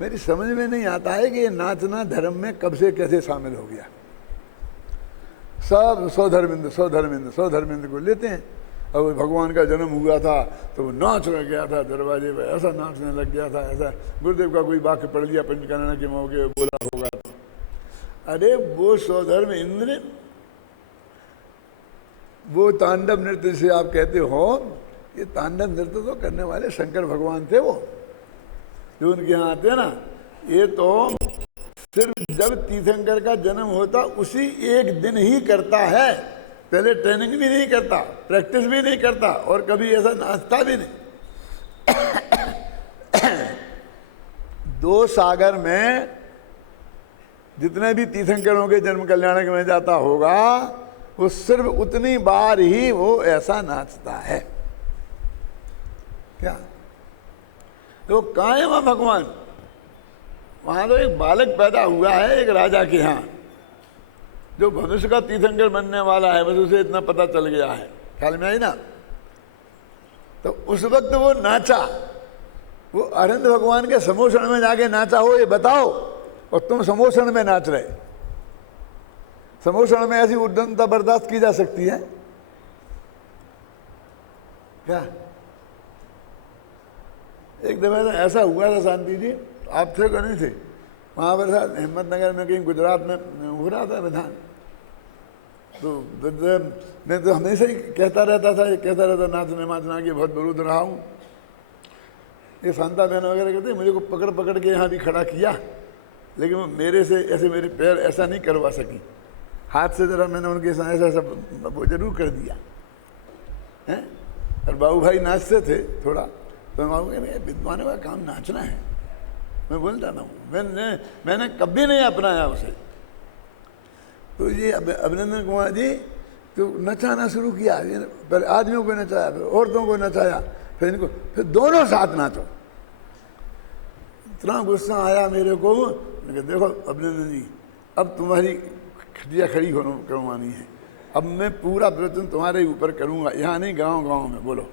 मेरी समझ में नहीं आता है कि ये नाचना धर्म में कब से कैसे शामिल हो गया। सब स्वधर्मिंद को लेते हैं। अब भगवान का जन्म हुआ था तो वो नाच रह गया था, दरवाजे पर ऐसा नाचने लग गया था, ऐसा गुरुदेव का कोई वाक्य पढ़ लिया पंचकर्णा के मौके बोला होगा तो, अरे वो स्वधर्म इंद्र, वो तांडव नृत्य से आप कहते हो, ये तांडव नृत्य तो करने वाले शंकर भगवान थे, वो जो उनके यहाँ आते हैं ना, ये तो सिर्फ जब तीर्थंकर का जन्म होता उसी एक दिन ही करता है, पहले ट्रेनिंग भी नहीं करता, प्रैक्टिस भी नहीं करता, और कभी ऐसा नाचता भी नहीं। दो सागर में जितने भी तीर्थंकरों के जन्म कल्याण में जाता होगा, वो सिर्फ उतनी बार ही वो ऐसा नाचता है। क्या तो कहाँ है वहाँ भगवान? वहाँ तो एक बालक पैदा हुआ है एक राजा के यहाँ, जो भविष्य का तीर्थंकर बनने वाला है, बस उसे इतना पता चल गया है, ख्याल में आई ना। तो उस वक्त वो नाचा, वो अरविंद भगवान के समोषण में जाके नाचा हो, ये बताओ, और तुम समोषण में नाच रहे। समोषण में ऐसी उद्दंडता बर्दाश्त की जा सकती है क्या? एक दफा ऐसा हुआ था, शांति जी आप थे कि नहीं थे, वहाँ पर था हिम्मतनगर में, कहीं गुजरात में हो रहा था विधान, तो मैं तो हमेशा ही कहता रहता नाचने माचना की बहुत विरोध रहा हूँ। ये शांता बहन वगैरह कहते मुझे को पकड़ के यहाँ भी खड़ा किया, लेकिन वो मेरे से ऐसे मेरे पैर ऐसा नहीं करवा सकी, हाथ से जरा मैंने उनके साथ ऐसा वो जरूर कर दिया है। और बाबू भाई नाचते थे थोड़ा, तो मैं बाबू कहते विद्वानों का काम नाचना है, मैं बोल जाता हूँ, मैंने कभी नहीं अपनाया उसे। तो ये अभिनंदन कुमार जी तो नचाना शुरू किया, पहले आदमियों को नचाया, फिर औरतों को नचाया, फिर इनको, फिर दोनों साथ नाचो। इतना गुस्सा आया मेरे को, देखो अभिनंदन जी अब तुम्हारी खटिया खड़ी करवानी है, अब मैं पूरा प्रवचन तुम्हारे ऊपर करूँगा, यहाँ नहीं गाँव में। बोलो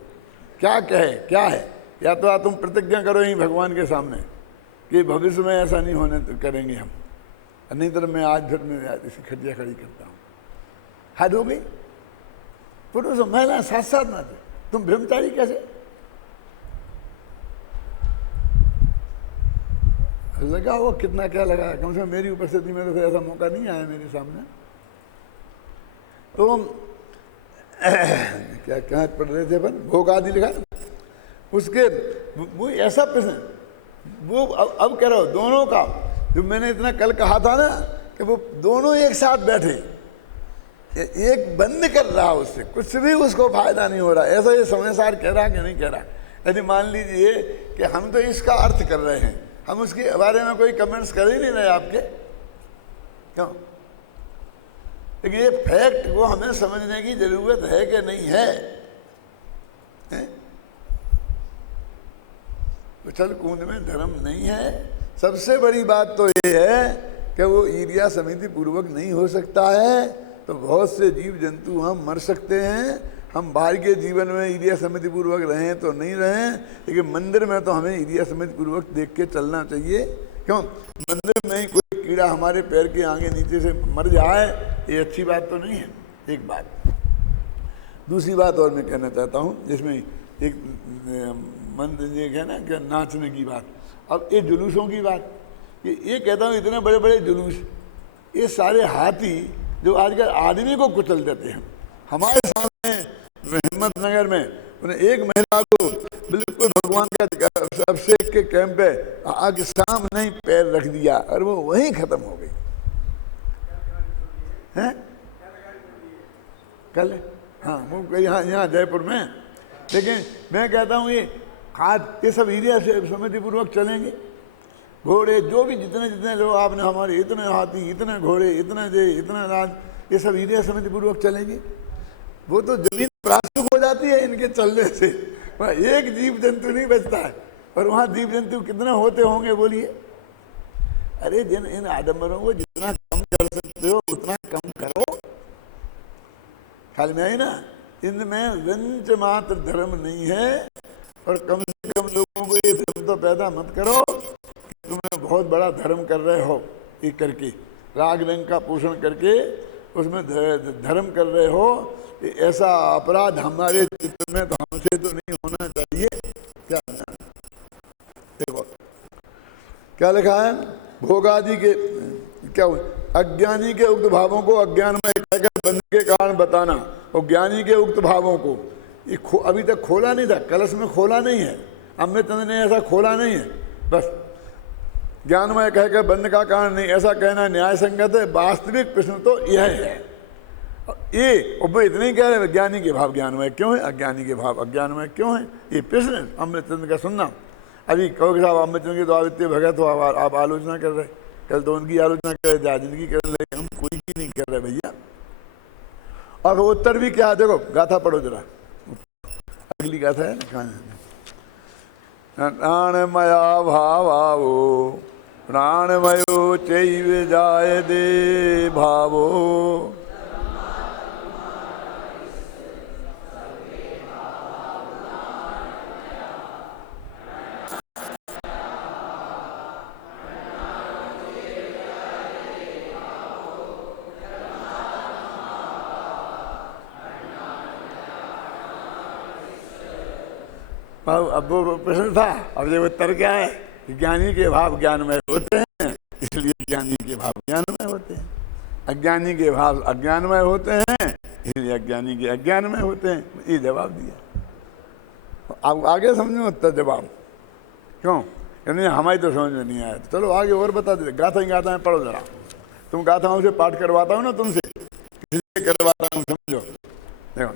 क्या कहे, क्या है, या तो तुम प्रतिज्ञा करो ही भगवान के सामने कि भविष्य में ऐसा नहीं होने करेंगे हम, नहीं तो मैं आज फिर मैं इसी खटिया खड़ी करता हूँ। हद हो गई, पुरुष महिला साथ साथ नाचे, तुम ब्रह्मचारी कैसे? लगा वो कितना क्या लगा, कम से कम मेरी उपस्थिति में तो ऐसा मौका नहीं आया मेरे सामने। तो क्या कहाँ पढ़ रहे थे अपन, भोग आदि लिखा, उसके वो ऐसा प्रश्न वो अब कह रहा हो दोनों का, जो मैंने इतना कल कहा था ना कि वो दोनों एक साथ बैठे, एक बंद कर रहा, उससे कुछ भी उसको फायदा नहीं हो रहा। ऐसा ये समयसार कह रहा कि नहीं कह रहा। यदि मान लीजिए कि हम तो इसका अर्थ कर रहे हैं, हम उसके बारे में कोई कमेंट्स कर ही नहीं रहे आपके, क्यों? लेकिन ये फैक्ट वो हमें समझने की जरूरत है कि नहीं है? उछल कूद में धर्म नहीं है। सबसे बड़ी बात तो ये है कि वो ईर्ष्या समिति पूर्वक नहीं हो सकता है, तो बहुत से जीव जंतु हम मर सकते हैं। हम बाहर के जीवन में ईर्ष्या समिति पूर्वक रहें तो नहीं रहें, लेकिन मंदिर में तो हमें ईर्ष्या समिति पूर्वक देख के चलना चाहिए। क्यों? मंदिर में ही कोई कीड़ा हमारे पैर के आगे नीचे से मर जाए, ये अच्छी बात तो नहीं है। एक बात, दूसरी बात और मैं कहना चाहता हूँ, जिसमें एक मंदिर ये है ना कि नाचने की बात, अब ये जुलूसों की बात, ये कहता हूँ इतने बड़े बड़े जुलूस, ये सारे हाथी जो आजकल आदमी को कुचल देते हैं। हमारे सामने हिम्मतनगर में उन्हें एक महिला को बिल्कुल भगवान का अभिषेक के कैंप पे आगे सामने ही पैर रख दिया और वो वहीं खत्म हो गई है कल। हाँ वो यहाँ जयपुर में लेकिन मैं कहता हूँ ये हाथ ये सब ईर्ष्या से समिति पूर्वक चलेंगे। घोड़े जो भी जितने जितने लोग आपने हमारे इतने हाथी, इतने घोड़े, इतने दे, इतना राज, ये सब ईर्ष्या समिति पूर्वक चलेंगे। वो तो जमीन प्रासुक हो जाती है इनके चलने से, वहाँ एक जीव जंतु नहीं बचता है। और वहाँ जीव जंतु कितने होते होंगे बोलिए? अरे जिन इन आडम्बरों को जितना कम कर सकते हो उतना कम करो। ख्याल में आई ना? इनमें रंच मात्र धर्म नहीं है। और कम से कम लोगों को ये धर्म तो पैदा मत करो कि तुम्हें बहुत बड़ा धर्म कर रहे हो, ये करके राग रंग का पोषण करके उसमें धर्म कर रहे हो। ऐसा अपराध हमारे चित्त में तो हमसे तो नहीं होना चाहिए। क्या देखो क्या लिखा है? भोगादि के क्या अज्ञानी के उक्त भावों को अज्ञान में कहकर बंध के कारण बताना, और ज्ञानी के उक्त भावों को ये अभी तक खोला नहीं था, कलश में खोला नहीं है, अमृतचंद ने ऐसा खोला नहीं है। बस ज्ञानमय कहकर बंध का कारण नहीं, ऐसा कहना न्याय संगत है। वास्तविक प्रश्न तो यह है। ये वो इतने ही कह रहे ज्ञानी के भाव ज्ञानमय क्यों है, अज्ञानी के भाव अज्ञानमय क्यों है, ये प्रश्न अमृतचंद का सुनना। अभी कहोगे साहब अमृतचंद की तो आदित्य भगत हो, आप आलोचना कर रहे, कल तो उनकी आलोचना कर रहे थे, आज इनकी कर रहे, हम कोई की नहीं कर रहे भैया। और उत्तर भी क्या, देखो गाथा पढ़ो जरा, अगली गाथा है ना, कहाँ प्राणमया भावो प्राणमयो चैव जायते भावो अब वो प्रश्न था। अब देखो उत्तर क्या है? ज्ञानी के भाव ज्ञानमय होते हैं, इसलिए ज्ञानी के भाव ज्ञानमय होते हैं। अज्ञानी के भाव अज्ञानमय होते हैं, इसलिए अज्ञानी के अज्ञानमय होते हैं। ये जवाब दिया। अब आगे समझो उत्तर जवाब क्यों? यानी हमारी तो समझ में नहीं आया। तो चलो आगे और बता देते। गाथा ही गाथा है, पढ़ो जरा। तुम गाथाओं से पाठ करवाता हूँ ना तुमसे, इसलिए करवाता हूँ, समझो। देखो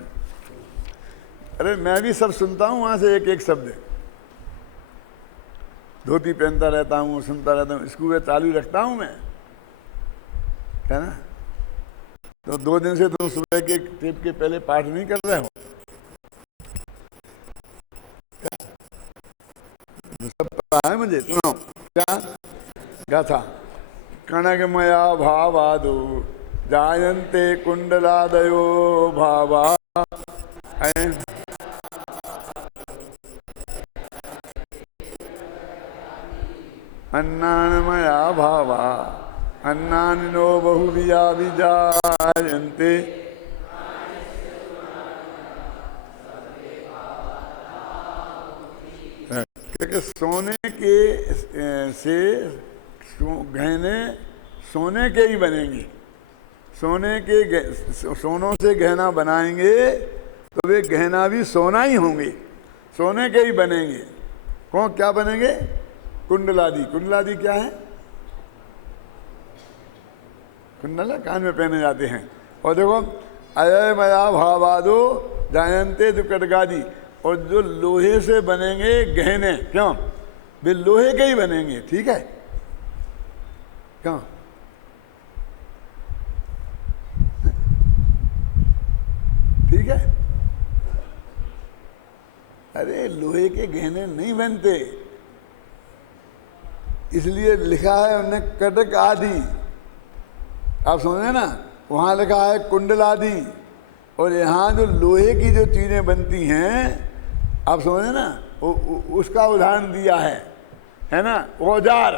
अरे मैं भी सब सुनता हूँ वहाँ से एक एक शब्द, धोती पहनता रहता हूँ, सुनता रहता हूँ, स्कूल चालू रखता हूँ मैं, है ना। तो 2 दिन से तुम सुबह के टेप के पहले पाठ नहीं कर रहे हो, सब पता है मुझे। सुनो क्या गाथा। कणकमया भावादो जायन्ते कुंडलादयो भावा। अन्नान्मया भावा अन्नान्नो बहुविया विजायन्ते। क्योंकि सोने के से गहने सोने के ही बनेंगे। सोनों से गहना बनाएंगे तो वे गहना भी सोना ही होंगे, सोने के ही बनेंगे। कौन क्या बनेंगे? कुंडलादि। कुंडलादि क्या है? कुंडला कान में पहने जाते हैं। और देखो अयमया भावादो जायन्ते दुकटगादि, और जो लोहे से बनेंगे गहने, क्यों? वे लोहे के ही बनेंगे, ठीक है? क्यों? ठीक है। अरे लोहे के गहने नहीं बनते, इसलिए लिखा है उन्हें कटक आदि। आप समझे ना, वहाँ लिखा है कुंडल आदि, और यहाँ जो लोहे की जो चीज़ें बनती हैं, आप समझे ना, उसका उदाहरण दिया है ना। औजार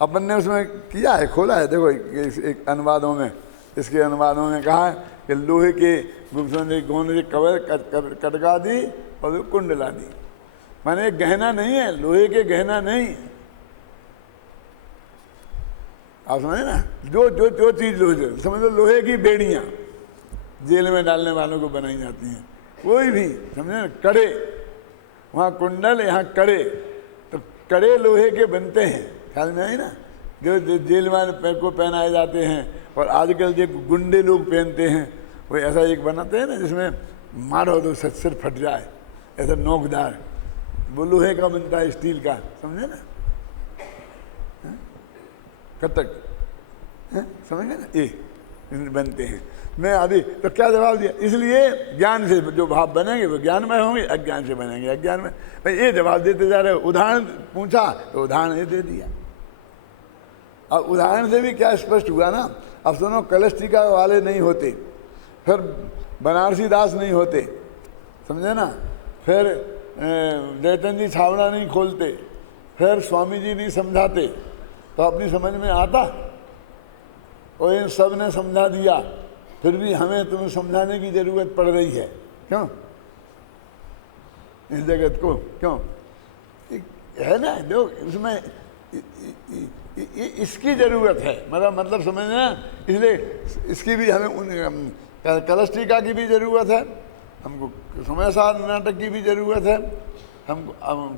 अपन ने उसमें किया है, खोला है, देखो एक अनुवादों में, इसके अनुवादों में कहा है कि लोहे के गोंद कवर कटका दी और कुंडला दी। माने गहना नहीं है, लोहे के गहना नहीं। आप समझे ना, जो जो जो चीज़ लोहे, समझ लो लोहे की बेड़ियाँ जेल में डालने वालों को बनाई जाती हैं, कोई भी समझे ना। कड़े, वहाँ कुंडल, यहाँ कड़े, तो कड़े लोहे के बनते हैं, ख्याल में आई ना, जो जेल वाले को पहनाए जाते हैं। और आजकल जो गुंडे लोग पहनते हैं, वो ऐसा एक बनाते हैं ना जिसमें मारो तो सिर फट जाए, ऐसा नोकदार, वो लोहे का बनता है, स्टील का, समझे ना, कतक, समझ गए ना, ये बनते हैं। मैं अभी तो क्या जवाब दिया, इसलिए ज्ञान से जो भाव बनेंगे वो ज्ञानमय होंगे, अज्ञान से बनेंगे अज्ञानमय। भाई ये जवाब देते जा रहे हो, उदाहरण पूछा तो उदाहरण ये दे दिया। अब उदाहरण से भी क्या स्पष्ट हुआ ना, अब सुनो, कलश टीका वाले नहीं होते, फिर बनारसी दास नहीं होते, समझे ना, फिर जयचंद जी छावड़ा नहीं खोलते, फिर स्वामी जी नहीं समझाते, तो अपनी समझ में आता। और इन सब ने समझा दिया, फिर भी हमें तुम्हें समझाने की जरूरत पड़ रही है, क्यों? इस जगत को क्यों है ना, जो इसमें इसकी जरूरत है, मतलब समझना, इसलिए इसकी भी हमें कलश टीका की भी जरूरत है, हमको समय सार नाटक की भी जरूरत है, हमको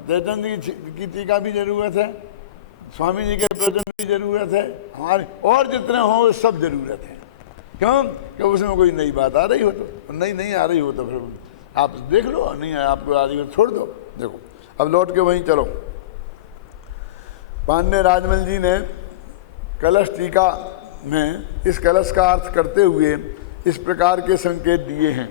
जयचंद की टीका भी जरूरत है, स्वामी जी के प्रवचन की जरूरत है, हमारे और जितने हों सब जरूरत है। क्यों? कि उसमें कोई नई बात आ रही हो तो, नहीं आ रही हो तो फिर आप देख लो, नहीं है आपको आ रही हो छोड़ दो। देखो अब लौट के वहीं चलो। पांडे राजमल जी ने कलश टीका में इस कलश का अर्थ करते हुए इस प्रकार के संकेत दिए हैं।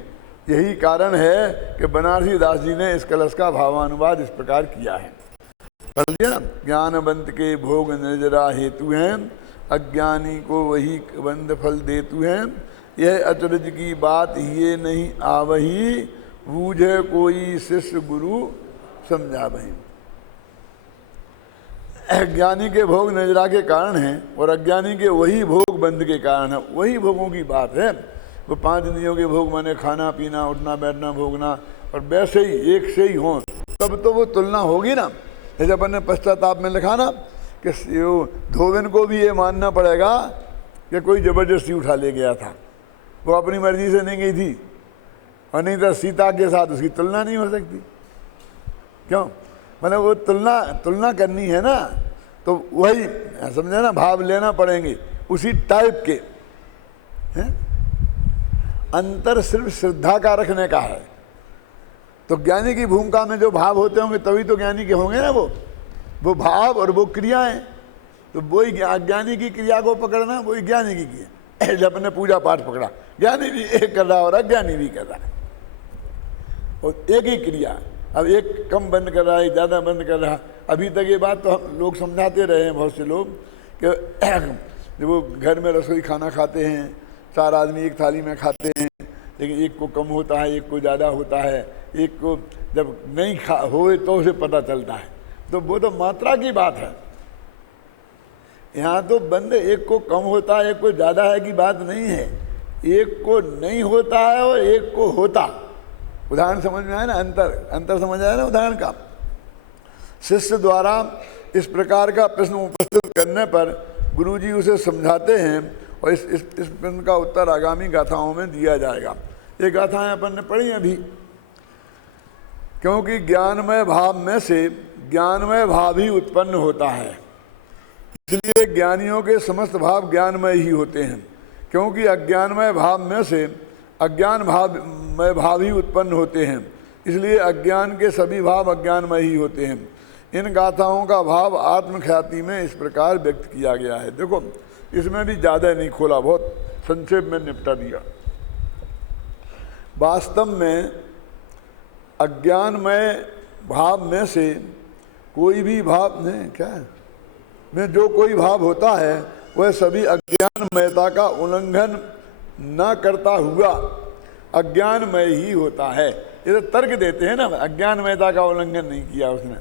यही कारण है कि बनारसी दास जी ने इस कलश का भावानुवाद इस प्रकार किया है। पढ़ लिया ना, ज्ञानवंत के भोग निर्जरा हेतु हैं, अज्ञानी को वही बंद फल देतु हैं। यह अचरज की बात ये नहीं आवही, बूझे कोई शिष्य गुरु समझा वही। अज्ञानी के भोग नजरा के कारण हैं और अज्ञानी के वही भोग बंद के कारण है। वही भोगों की बात है, वो 5 इंद्रियों के भोग माने खाना पीना उठना बैठना भोगना, और वैसे ही एक से ही हों तब तो वो तुलना होगी ना। जैसे अपन ने पश्चाताप में लिखा ना कि धोबिन को भी ये मानना पड़ेगा कि कोई जबरदस्ती उठा ले गया था, वो अपनी मर्जी से नहीं गई थी, और नहीं तो सीता के साथ उसकी तुलना नहीं हो सकती। क्यों? मतलब वो तुलना करनी है ना, तो वही समझे ना, भाव लेना पड़ेंगे उसी टाइप के हैं। अंतर सिर्फ श्रद्धा का रखने का है। तो ज्ञानी की भूमिका में जो भाव होते होंगे तभी तो ज्ञानी के होंगे ना, वो भाव और वो क्रियाएं। तो वही अज्ञानी की क्रिया को पकड़ना, वही ज्ञानी की क्रिया। जब अपने पूजा पाठ पकड़ा, ज्ञानी भी एक कर रहा और अज्ञानी भी कर रहा है, और एक ही क्रिया। अब एक कम बंद कर रहा है, ज़्यादा बंद कर रहा। अभी तक ये बात तो हम लोग समझाते रहे हैं, बहुत से लोग, कि वो घर में रसोई खाना खाते हैं, 4 आदमी एक थाली में खाते हैं, लेकिन एक को कम होता है, एक को ज़्यादा होता है, एक को जब नहीं होए तो उसे पता चलता है। तो वो तो मात्रा की बात है। यहाँ तो बंद एक को कम होता है एक को ज़्यादा है की बात नहीं है, एक को नहीं होता है और एक को होता। उदाहरण समझ में आया ना, अंतर समझ आया ना उदाहरण का। शिष्य द्वारा इस प्रकार का प्रश्न उपस्थित करने पर गुरुजी उसे समझाते हैं और इस प्रश्न का उत्तर आगामी गाथाओं में दिया जाएगा। ये गाथाएं अपन ने पढ़ी अभी। क्योंकि ज्ञानमय भाव में से ज्ञानमय भाव ही उत्पन्न होता है, इसलिए ज्ञानियों के समस्त भाव ज्ञानमय ही होते हैं। क्योंकि अज्ञानमय भाव में से अज्ञान भावमय भाव ही उत्पन्न होते हैं, इसलिए अज्ञान के सभी भाव अज्ञानमय ही होते हैं। इन गाथाओं का भाव आत्मख्याति में इस प्रकार व्यक्त किया गया है। देखो इसमें भी ज़्यादा नहीं खोला, बहुत संक्षेप में निपटा दिया। वास्तव में अज्ञानमय भाव में से कोई भी भाव नहीं, क्या है में जो कोई भाव होता है वह सभी अज्ञानमयता का उल्लंघन न करता हुआ अज्ञानमय ही होता है। ये तो तर्क देते हैं ना, अज्ञानमयता का उल्लंघन नहीं किया उसने,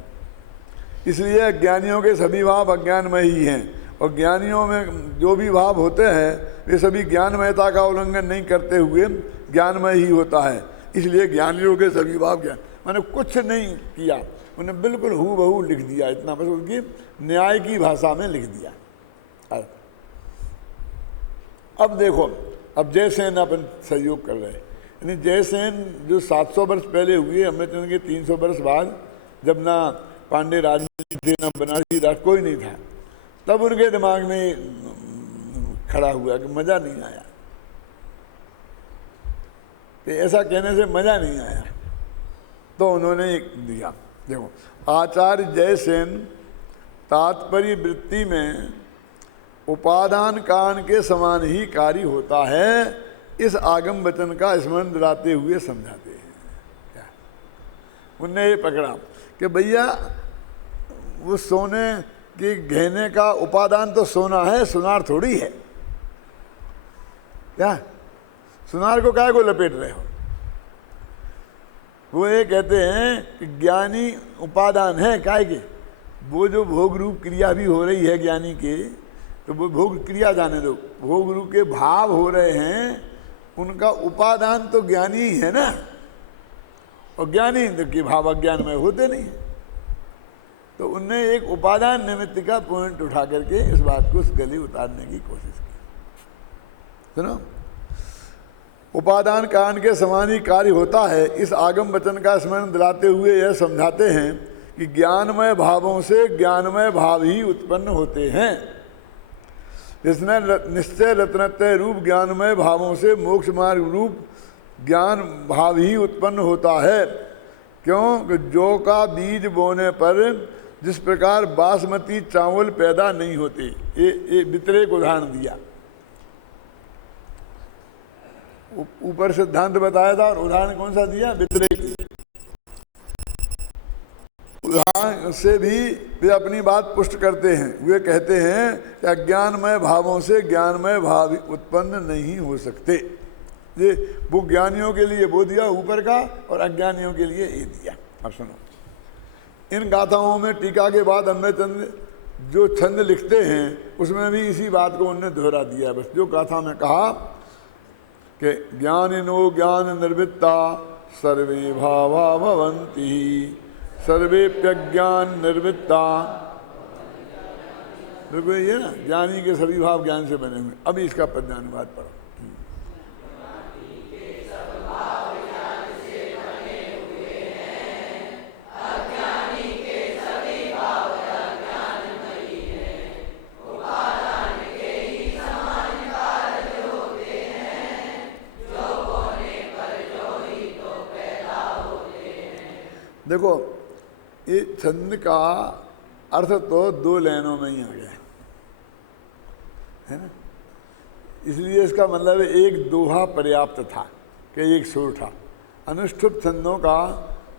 इसलिए अज्ञानियों के सभी भाव अज्ञानमय ही हैं। और ज्ञानियों में जो भी भाव होते हैं वे सभी ज्ञानमयता का उल्लंघन नहीं करते हुए ज्ञानमय ही होता है, इसलिए ज्ञानियों के सभी भाव ज्ञान। मैंने कुछ नहीं किया, उन्हें बिल्कुल हूबहू लिख दिया, इतना बस उनकी न्याय की भाषा में लिख दिया। अब देखो, अब जयसेन अपन सहयोग कर रहे हैं, यानी जयसेन जो 700 वर्ष पहले हुए, अमृतचंद्र के 300 वर्ष बाद, जब ना पांडे राजनीति थे ना बनारसी दास, कोई नहीं था, तब उनके दिमाग में खड़ा हुआ कि मज़ा नहीं आया। कि ऐसा कहने से मज़ा नहीं आया, तो उन्होंने एक दिया। देखो, आचार्य जयसेन तात्पर्य वृत्ति में उपादान कान के समान ही कार्य होता है, इस आगम वचन का स्मरण दिलाते हुए समझाते हैं। क्या उनने ये पकड़ा कि भैया वो सोने के गहने का उपादान तो सोना है, सुनार थोड़ी है। क्या सुनार को काहे को लपेट रहे हो? वो ये कहते हैं कि ज्ञानी उपादान है, काहे के? वो जो भोग रूप क्रिया भी हो रही है ज्ञानी के, तो वो भोग क्रिया जाने दो, भोग रूप के भाव हो रहे हैं, उनका उपादान तो ज्ञानी ही है ना, और ज्ञानी के भाव अज्ञान में होते नहीं है। तो उनने एक उपादान निमित्त का पॉइंट उठा करके इस बात को गले उतारने की कोशिश की। सुनो, उपादान कारण के समान ही कार्य होता है, इस आगम वचन का स्मरण दिलाते हुए यह समझाते हैं कि ज्ञानमय भावों से ज्ञानमय भाव ही उत्पन्न होते हैं। इसने निश्चय रत्नत्रय रूप ज्ञानमय भावों से मोक्ष मार्ग रूप ज्ञान भाव ही उत्पन्न होता है। क्यों कि जौ का बीज बोने पर जिस प्रकार बासमती चावल पैदा नहीं होते, ये व्यतिरेक उदाहरण दिया। ऊपर सिद्धांत बताया था और उदाहरण कौन सा दिया? व्यतिरेक। उदाहरण से भी वे अपनी बात पुष्ट करते हैं। वे कहते हैं कि अज्ञानमय भावों से ज्ञानमय भाव उत्पन्न नहीं हो सकते। ये वो ज्ञानियों के लिए वो दिया ऊपर का, और अज्ञानियों के लिए ये दिया। अब सुनो, इन गाथाओं में टीका के बाद अमृतचंद जो छंद लिखते हैं उसमें भी इसी बात को उन्होंने दोहरा दिया। बस जो गाथा में कहा कि ज्ञानिनो ज्ञान निर्वित्ता सर्वे भावा भवन्ति, सर्वेप्यज्ञान निर्वित्ता। देखो ये ना, ज्ञानी के सभी भाव ज्ञान से बने हुए। अभी इसका पद्यानुवाद पढ़ो। देखो, ये छंद का अर्थ तो दो लाइनों में ही आ गया है ना, इसलिए इसका मतलब एक दोहा पर्याप्त था कि एक सुर था। अनुष्ठुप छंदों का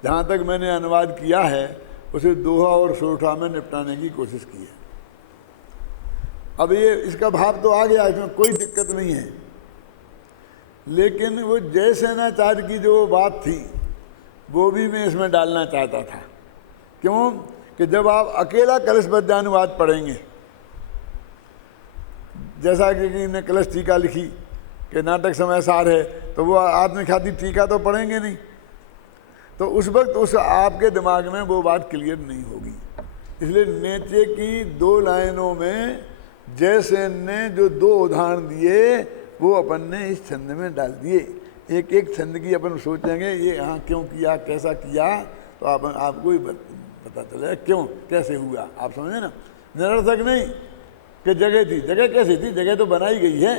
जहाँ तक मैंने अनुवाद किया है उसे दोहा और सुरठा में निपटाने की कोशिश की है। अब ये इसका भाव तो आ गया, इसमें कोई दिक्कत नहीं है, लेकिन वो जयसेनाचार्य की जो बात थी वो भी मैं इसमें डालना चाहता था। क्यों कि जब आप अकेला कलश पद्यानुवाद पढ़ेंगे, जैसा कि ने कलश टीका लिखी कि नाटक समय सार है, तो वो आत्मख्याति टीका तो पढ़ेंगे नहीं, तो उस वक्त उस आपके दिमाग में वो बात क्लियर नहीं होगी। इसलिए नीचे की दो लाइनों में जयसेन ने जो दो उदाहरण दिए वो अपन ने इस छंद में डाल दिए। एक एक छंद की अपन सोचेंगे ये यहाँ क्यों किया, कैसा किया, तो आपको ही पता चलेगा क्यों कैसे हुआ। आप समझे ना, निरर्थक नहीं कि जगह थी, जगह कैसी थी, जगह तो बनाई गई है,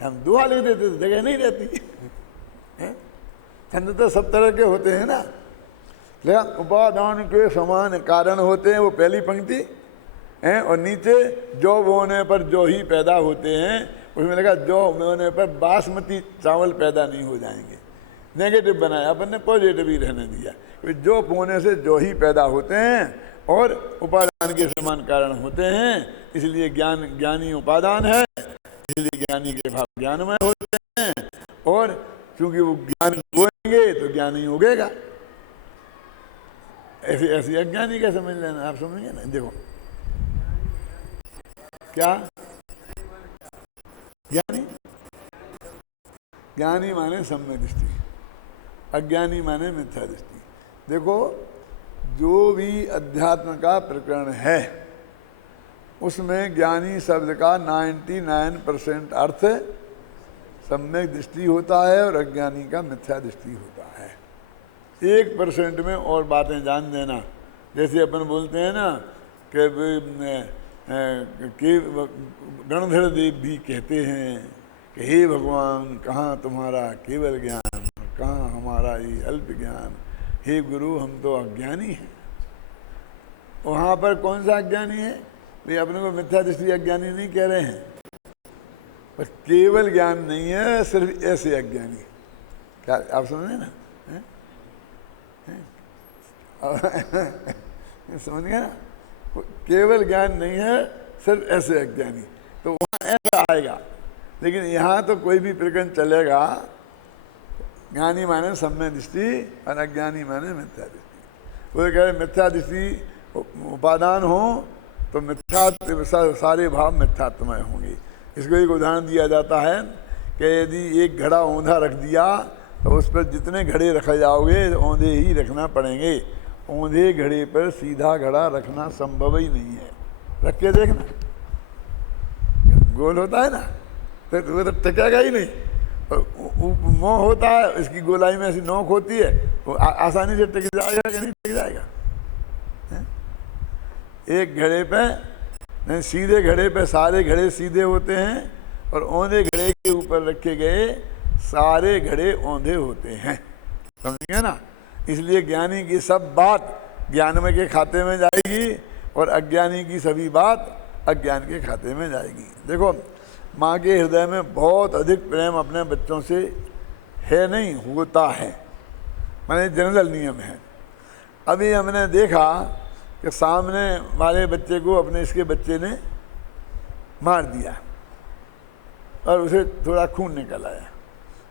हम दुआ लिख देते तो जगह नहीं रहती है। छंद तो सब तरह के होते हैं ना, लेकिन उपादान के समान कारण होते हैं, वो पहली पंक्ति हैं, और नीचे जो बोने पर जो ही पैदा होते हैं, उसमें लगा जो बोने पर बासमती चावल पैदा नहीं हो जाएंगे। नेगेटिव बनाया अपन ने, पॉजिटिव ही रहने दिया। जो बोने से जो ही पैदा होते हैं और उपादान के समान कारण होते हैं, इसलिए ज्ञानी उपादान है, इसलिए ज्ञानी के भाव ज्ञानमय होते हैं, और चूंकि वो ज्ञान बोएंगे तो ज्ञान ही उगेगा। ऐसी अज्ञानी का समझ लेना, आप समझेंगे ना। देखो क्या ज्ञानी माने सम्यक दृष्टि, अज्ञानी माने मिथ्या दृष्टि। देखो, जो भी अध्यात्म का प्रकरण है उसमें ज्ञानी शब्द का 99% अर्थ सम्यक दृष्टि होता है और अज्ञानी का मिथ्या दृष्टि होता है। 1% में और बातें जान देना, जैसे अपन बोलते हैं ना कि गणधर देव भी कहते हैं कि हे भगवान, कहाँ तुम्हारा केवल ज्ञान, भाई अल्प ज्ञान, हे गुरु हम तो अज्ञानी हैं। वहाँ पर कौन सा अज्ञानी है भाई? अपने को मिथ्या दृष्टि अज्ञानी नहीं कह रहे हैं, पर केवल ज्ञान नहीं है, सिर्फ ऐसे अज्ञानी। क्या आप समझ रहे ना? समझ गए ना? केवल ज्ञान नहीं है, सिर्फ ऐसे अज्ञानी, तो वहाँ ऐसा आएगा। लेकिन यहाँ तो कोई भी प्रकरण चलेगा, ज्ञानी माने सम्यक दृष्टि और अज्ञानी माने मिथ्या दृष्टि। वो कह रहे मिथ्या दृष्टि उपादान हो तो मिथ्या सारे भाव मिथ्यात्मय होंगे। इसको एक उदाहरण दिया जाता है कि यदि एक घड़ा औंधा रख दिया तो उस पर जितने घड़े रखे जाओगे औंधे ही रखना पड़ेंगे। औंधे घड़े पर सीधा घड़ा रखना संभव ही नहीं है। रख के देखना, गोल होता है ना, तो वो तो टिकेगा ही नहीं। मोह होता है, इसकी गोलाई में ऐसी नोक होती है, वो आसानी से टिक जाएगा कि नहीं टिक जाएगा? एक घड़े पे नहीं, सीधे घड़े पे सारे घड़े सीधे होते हैं और औंधे घड़े के ऊपर रखे गए सारे घड़े औंधे होते हैं। समझिए ना? इसलिए ज्ञानी की सब बात ज्ञानमय के खाते में जाएगी और अज्ञानी की सभी बात अज्ञान के खाते में जाएगी। देखो, माँ के हृदय में बहुत अधिक प्रेम अपने बच्चों से है, नहीं होता है, माने जनरल नियम है। अभी हमने देखा कि सामने वाले बच्चे को अपने इसके बच्चे ने मार दिया और उसे थोड़ा खून निकल आया।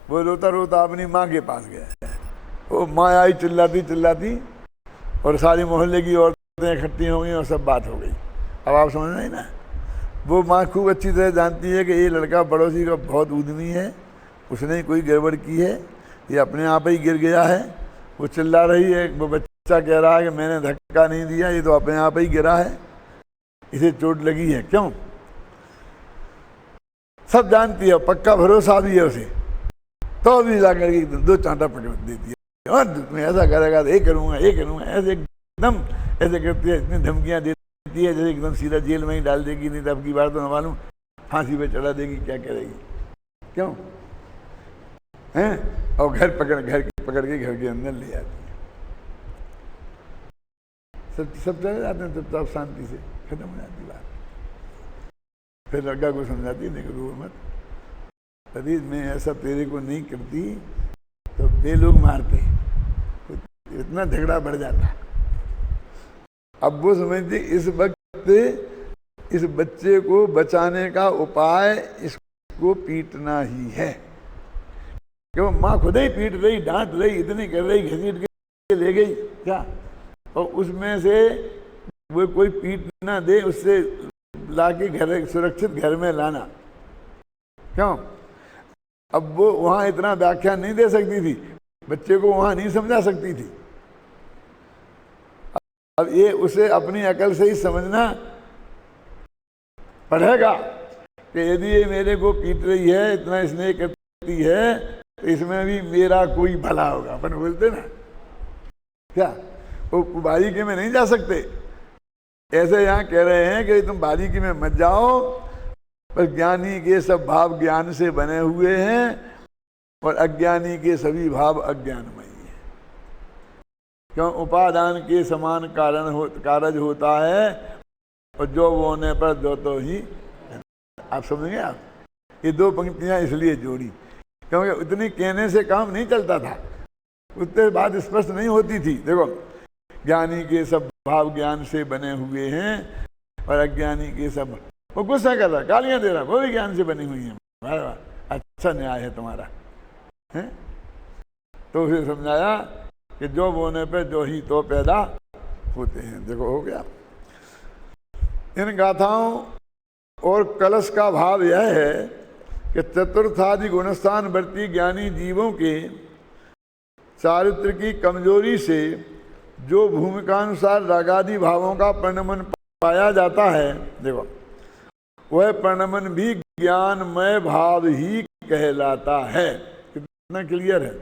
वो रोता रोता अपनी माँ के पास गया। वो माँ आई चिल्लाती और सारी मोहल्ले की औरतें इकट्ठी हो गई और सब बात हो गई। अब आप समझ रहे ना? वो माँ खूब अच्छी तरह जानती है कि ये लड़का पड़ोसी का बहुत उद्यमी है, उसने कोई गड़बड़ की है, ये अपने आप ही गिर गया है। वो चिल्ला रही है, वो बच्चा कह रहा है कि मैंने धक्का नहीं दिया, ये तो अपने आप ही गिरा है, इसे चोट लगी है। क्यों? सब जानती है, पक्का भरोसा भी है उसे, तो भी जाकर के दो चांटा पकड़ देती है और तुम्हें ऐसा करेगा तो ये करूँगा ऐसे एकदम ऐसे करती है, इतनी धमकियाँ देती है जैसे एकदम सीधा जेल में ही डाल देगी, नहीं तो अब की बार तो न मालूम फांसी पे चढ़ा देगी, क्या करेगी। क्यों हैं? और घर पकड़ के घर के अंदर ले जाती है। सब चले जाते हैं, तब शांति से खत्म हो जाती बात। फिर लड़का को समझाती है, देखो रो मत, तभी मैं ऐसा तेरे को नहीं करती तो बे लोग मारते, तो इतना झगड़ा बढ़ जाता। अब वो समझती इस वक्त इस बच्चे को बचाने का उपाय इसको पीटना ही है। क्यों? माँ खुद ही पीट रही, डांट रही, इतनी कर रही, घसीट के ले गई क्या, और उसमें से वो कोई पीट ना दे, उससे लाके घर सुरक्षित घर में लाना। क्यों? अब वो वहां इतना व्याख्यान नहीं दे सकती थी, बच्चे को वहां नहीं समझा सकती थी। अब ये उसे अपनी अकल से ही समझना पड़ेगा कि यदि ये मेरे को पीट रही है, इतना स्नेह करती है, तो इसमें भी मेरा कोई भला होगा। अपन बोलते ना क्या, वो बारीकी में नहीं जा सकते। ऐसे यहाँ कह रहे हैं कि तुम बारीकी में मत जाओ, पर ज्ञानी के सब भाव ज्ञान से बने हुए हैं और अज्ञानी के सभी भाव अज्ञानमयी है। क्यों? उपादान के समान कारज होता है और जो वो होने पर जो तो ही। आप समझेंगे? आप ये दो पंक्तियां इसलिए जोड़ी क्योंकि उतनी कहने से काम नहीं चलता था, उतने बात स्पष्ट नहीं होती थी। देखो, ज्ञानी के सब भाव ज्ञान से बने हुए हैं और अज्ञानी के सब, वो गुस्सा कर रहा, गालियां दे रहा, वो भी ज्ञान से बनी हुई है। वाह वाह, अच्छा न्याय है तुम्हारा, है? तो उसे समझाया कि जो बोने पे जो ही तो पैदा होते हैं। देखो, हो गया। इन गाथाओं और कलश का भाव यह है कि चतुर्थादि गुणस्थान वर्ती ज्ञानी जीवों के चारित्र की कमजोरी से जो भूमिकानुसार रागादि भावों का परिणमन पाया जाता है, देखो, वह परिणमन भी ज्ञानमय भाव ही कहलाता है। कितना क्लियर है?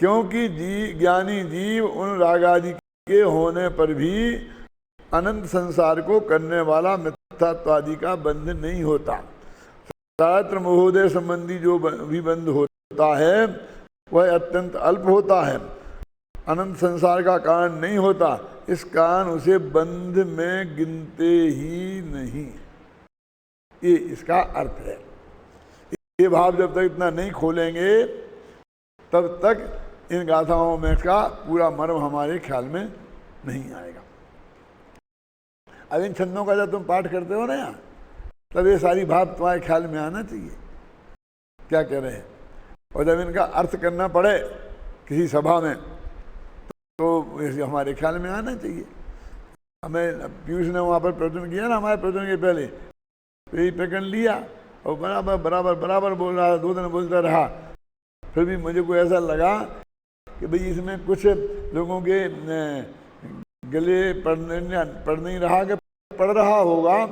क्योंकि ज्ञानी जीव उन रागादि के होने पर भी अनंत संसार को करने वाला मिथ्यात्वादि का बंध नहीं होता। शास्त्र महोदय संबंधी जो भी बंध होता है वह अत्यंत अल्प होता है, अनंत संसार का कारण नहीं होता, इस कारण उसे बंध में गिनते ही नहीं। ये इसका अर्थ है। ये भाव जब तक इतना नहीं खोलेंगे तब तक इन गाथाओं में का पूरा मर्म हमारे ख्याल में नहीं आएगा। अब इन छंदों का जब तुम पाठ करते हो ना यहाँ, तब ये सारी भाव तुम्हारे ख्याल में आना चाहिए क्या कह रहे हैं। और जब इनका अर्थ करना पड़े किसी सभा में तो हमारे ख्याल में आना चाहिए। हमें पीयूष ने वहाँ पर प्रवचन किया ना, हमारे प्रवचन के पहले तो यही प्रकरण लिया और बराबर बराबर बराबर बोल रहा, 2 दिन बोलता रहा। फिर भी मुझे को ऐसा लगा कि भाई इसमें कुछ लोगों के गले पढ़ नहीं रहा कि पढ़ रहा होगा,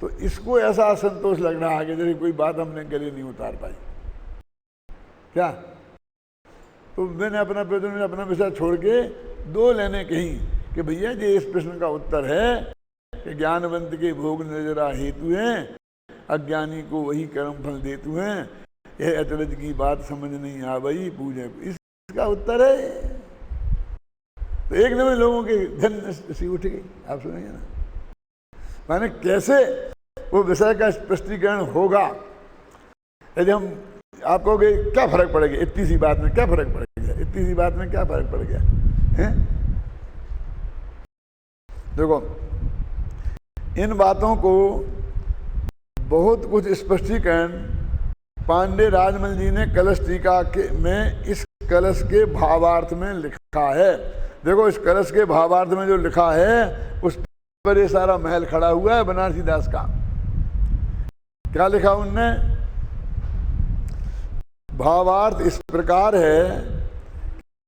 तो इसको ऐसा असंतोष लग रहा है कि जैसे कोई बात हमने गले नहीं उतार पाई क्या। तो मैंने अपना प्रवचन में अपना विषय छोड़ के 2 लाइनें कही कि भैया ये इस प्रश्न का उत्तर है कि ज्ञानवंत के भोग नजरा हेतु हैं, अज्ञानी को वही कर्म फल देतु हैं, यह अचरज की बात समझ नहीं आ गई पूछे। इसका उत्तर है। तो एक नंबर लोगों के धन सी उठ गई। आप सुनेंगे ना, माने कैसे वो विषय का स्पष्टीकरण होगा। यदि हम आप कहोगे क्या फर्क पड़ गया, इतनी सी बात में क्या फर्क पड़ गया, इतनी सी बात में क्या फर्क पड़ गया है। देखो इन बातों को बहुत कुछ स्पष्टीकरण पांडे राजमल जी ने कलश टीका में इस कलश के भावार्थ में लिखा है। देखो इस कलश के भावार्थ में जो लिखा है उस पर ये सारा महल खड़ा हुआ है बनारसी दास का। क्या लिखा उनने? भावार्थ इस प्रकार है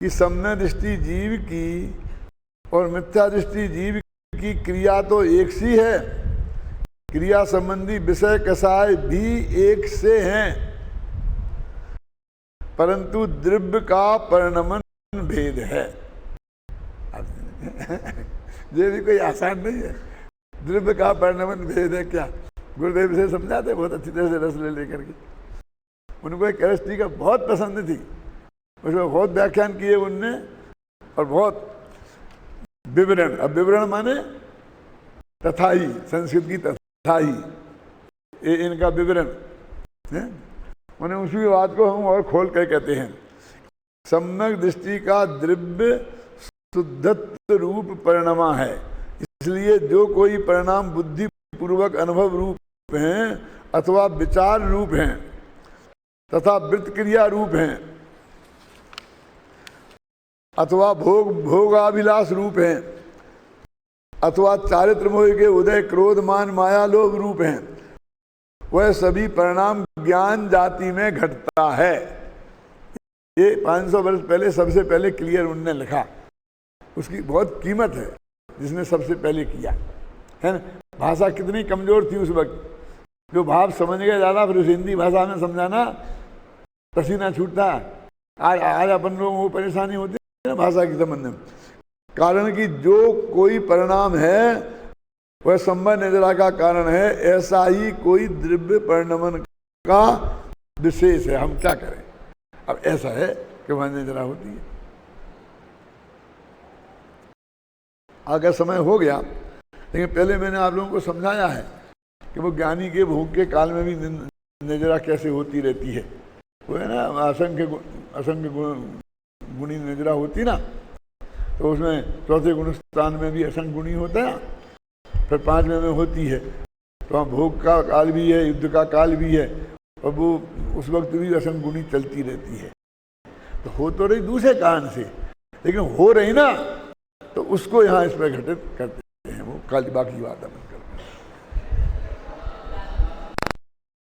कि सम्य दृष्टि जीव की और मिथ्या दृष्टि जीव की क्रिया तो एक सी है, क्रिया संबंधी विषय कसाय भी एक से हैं, परंतु द्रव्य का परिणमन भेद है। ये भी कोई आसान नहीं है। द्रव्य का परिणमन भेद है क्या, गुरुदेव से समझाते बहुत अच्छी तरह से रस ले लेकर के। उनको एक कलश टीका बहुत पसंद थी, उसमें बहुत व्याख्यान किए उनने और बहुत विवरण। अब विवरण माने तथा ही, संस्कृत की तथा ही, ये इनका विवरण है। उन्हें उसी बात को हम और खोल कर कहते हैं, सम्यक दृष्टि का द्रव्य शुद्धत्व रूप परिणमा है। इसलिए जो कोई परिणाम बुद्धि पूर्वक अनुभव रूप हैं अथवा विचार रूप हैं तथा वृत्त क्रिया रूप हैं अथवा भोगाभिलाष रूप हैं अथवा चारित्र मोह के उदय क्रोध मान माया लोभ रूप हैं, वह सभी परिणाम ज्ञान जाति में घटता है। ये 500 वर्ष पहले सबसे पहले क्लियर उनने लिखा। उसकी बहुत कीमत है जिसने सबसे पहले किया है ना। भाषा कितनी कमजोर थी उस वक्त, जो भाव समझ गए ज़्यादा फिर उस हिंदी भाषा में समझाना पसीना छूटता। आज अपन लोगों को परेशानी होती है ना भाषा के संबंध में, कारण कि जो कोई परिणाम है वह संबंध निजरा का कारण है, ऐसा ही कोई द्रव्य परिणमन का विशेष है। हम क्या करें, अब ऐसा है कि वह निजरा होती है। अगर समय हो गया, लेकिन पहले मैंने आप लोगों को समझाया है कि वो ज्ञानी के भोग के काल में भी निजरा कैसे होती रहती है। वो है ना असंख्य गुणी निजरा होती ना, तो उसमें चौथे गुण स्थान में भी असंख्य गुणी होता है, फिर 5वें में होती है। तो वहाँ भोग का काल भी है, युद्ध का काल भी है, और वो उस वक्त भी असंख्य गुणी चलती रहती है। तो हो तो रही दूसरे कारण से, लेकिन हो रही ना, तो उसको यहाँ इस पर घटित करते हैं वो बाकी बात है।